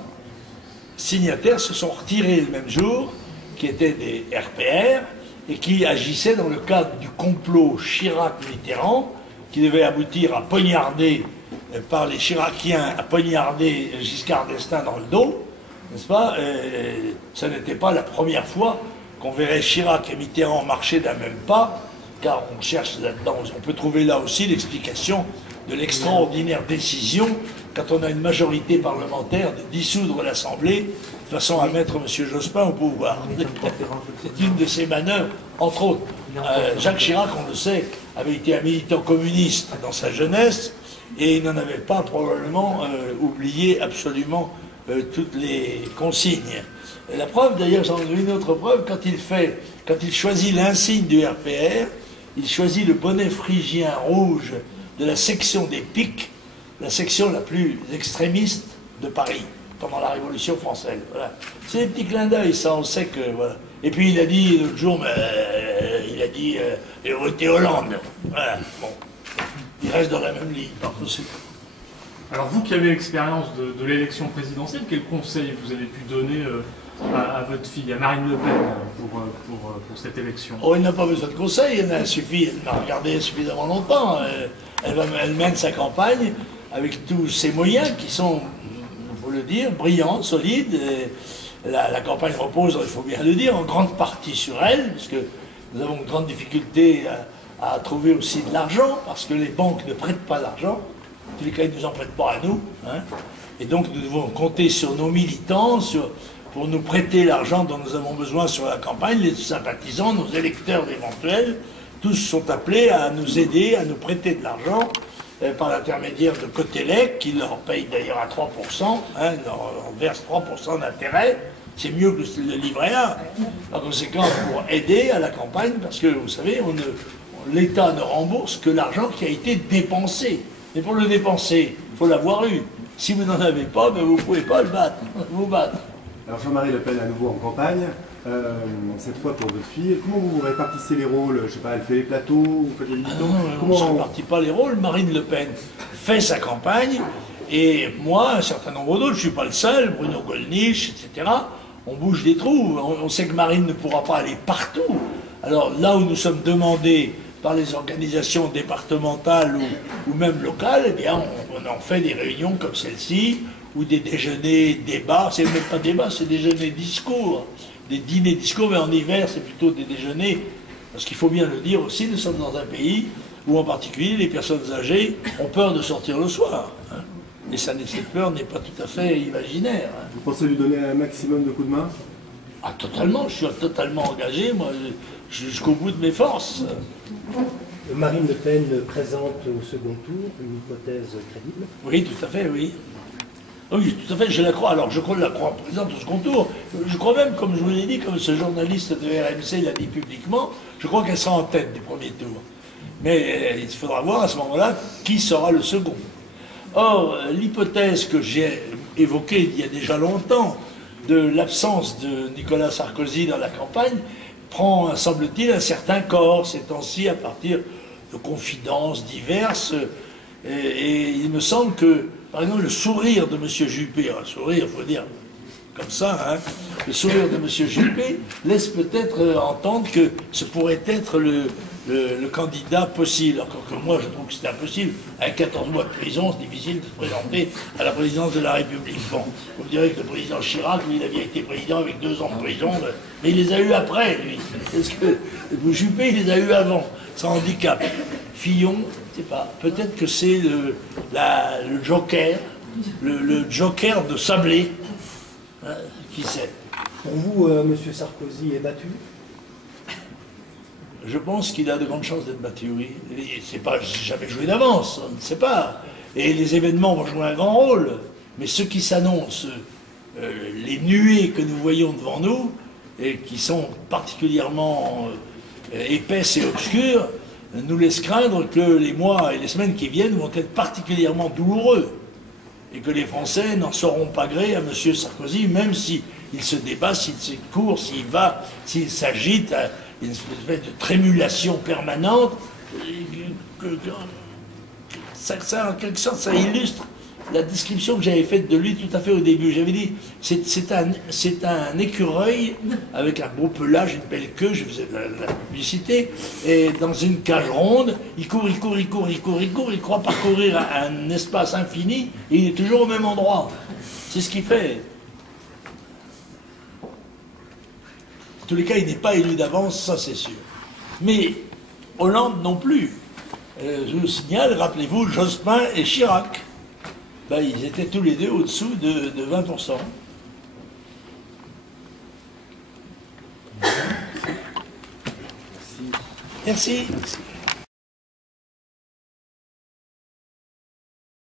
signataires se sont retirés le même jour, qui étaient des RPR, et qui agissaient dans le cadre du complot Chirac-Mitterrand, qui devait aboutir à poignarder, par les Chiraciens, à poignarder Giscard d'Estaing dans le dos, n'est-ce pas? Ça n'était pas la première fois qu'on verrait Chirac et Mitterrand marcher d'un même pas, car on cherche là-dedans, on peut trouver là aussi l'explication de l'extraordinaire décision, quand on a une majorité parlementaire, de dissoudre l'Assemblée, de façon à mettre M. Jospin au pouvoir. C'est une de ces manœuvres, entre autres. Jacques Chirac, on le sait, avait été un militant communiste dans sa jeunesse, et il n'en avait pas probablement oublié absolument toutes les consignes. Et la preuve, d'ailleurs, j'en ai une autre preuve, quand il choisit l'insigne du RPR, il choisit le bonnet phrygien rouge de la section des Piques, la section la plus extrémiste de Paris, pendant la Révolution française. Voilà. C'est des petits clins d'œil, ça, on sait que... Voilà. Et puis il a dit l'autre jour, il a dit voter Hollande. Voilà. Bon. Il reste dans la même ligne, par conséquent. Alors vous qui avez l'expérience de l'élection présidentielle, quel conseil vous avez pu donner à votre fille, à Marine Le Pen, pour cette élection? Oh, il n'a pas besoin de conseils, elle m'a regardé suffisamment longtemps. Elle mène sa campagne avec tous ses moyens qui sont, il faut le dire, brillants, solides. La campagne repose, il faut bien le dire, en grande partie sur elle, parce que nous avons une grande difficulté à trouver aussi de l'argent, parce que les banques ne prêtent pas l'argent. En tous les cas, ils ne nous en prêtent pas à nous. Hein. Et donc, nous devons compter sur nos militants, pour nous prêter l'argent dont nous avons besoin sur la campagne. Les sympathisants, nos électeurs éventuels, tous sont appelés à nous aider, à nous prêter de l'argent par l'intermédiaire de Cotelec, qui leur paye d'ailleurs à 3%, hein, on verse 3% d'intérêt. C'est mieux que le livret A. Par conséquent, pour aider à la campagne, parce que, vous savez, l'État ne rembourse que l'argent qui a été dépensé. Mais pour le dépenser, il faut l'avoir eu. Si vous n'en avez pas, ben vous ne pouvez pas vous battre. Alors Jean-Marie Le Pen à nouveau en campagne, cette fois pour votre fille. Comment vous répartissez les rôles? Je ne sais pas, elle fait les plateaux, vous faites les militants? On ne répartit pas les rôles. Marine Le Pen fait sa campagne, et moi, un certain nombre d'autres, je ne suis pas le seul, Bruno Gollnisch, etc. On bouge des trous. On sait que Marine ne pourra pas aller partout. Alors là où nous sommes demandés par les organisations départementales ou même locales, eh bien on en fait des réunions comme celle-ci, ou des déjeuners, débats, c'est même pas débat, c'est déjeuners discours, des dîners discours, mais en hiver c'est plutôt des déjeuners, parce qu'il faut bien le dire aussi, nous sommes dans un pays où en particulier les personnes âgées ont peur de sortir le soir. Hein. Et cette peur n'est pas tout à fait imaginaire. Hein. Vous pensez lui donner un maximum de coups de main? Ah, totalement, je suis totalement engagé, moi, jusqu'au bout de mes forces. Marine Le Pen présente au second tour une hypothèse crédible? Oui, tout à fait, oui. Oui, tout à fait, je la crois. Alors, je la crois présente au second tour. Je crois même, comme je vous l'ai dit, comme ce journaliste de RMC l'a dit publiquement, je crois qu'elle sera en tête du premier tour. Mais il faudra voir à ce moment-là qui sera le second. Or, l'hypothèse que j'ai évoquée il y a déjà longtemps, de l'absence de Nicolas Sarkozy dans la campagne, prend, semble-t-il, un certain corps ces temps-ci à partir de confidences diverses. Et il me semble que, par exemple, le sourire de M. Juppé, un sourire, il faut dire, comme ça, hein, le sourire de M. Juppé laisse peut-être entendre que ce pourrait être le candidat possible. Encore que moi, je trouve que c'est impossible. Avec 14 mois de prison, c'est difficile de se présenter à la présidence de la République. Bon, vous me direz que le président Chirac, lui, il avait été président avec 2 ans de prison, mais il les a eus après, lui. Est-ce que Juppé, il les a eus avant, sans handicap. Fillon, je ne sais pas. Peut-être que c'est le joker, le joker de Sablé. Hein, qui sait? Pour vous, M. Sarkozy est battu? Je pense qu'il a de grandes chances d'être battu, oui. C'est pas jamais joué d'avance, on ne sait pas. Et les événements vont jouer un grand rôle. Mais ce qui s'annonce, les nuées que nous voyons devant nous, et qui sont particulièrement épaisses et obscures, nous laissent craindre que les mois et les semaines qui viennent vont être particulièrement douloureux. Et que les Français n'en sauront pas gré à M. Sarkozy, même s'il se débat, s'il se court, s'il va, s'il s'agite, une espèce de trémulation permanente. Ça, en quelque sorte, ça illustre la description que j'avais faite de lui tout à fait au début. J'avais dit, c'est un écureuil avec un gros pelage, une belle queue, je faisais la publicité, et dans une cage ronde, il court, il croit parcourir un espace infini, et il est toujours au même endroit. C'est ce qu'il fait. En tous les cas, il n'est pas élu d'avance, ça c'est sûr. Mais Hollande non plus. Je vous signale, rappelez-vous, Jospin et Chirac. Ben, ils étaient tous les deux au-dessous de 20%. Merci.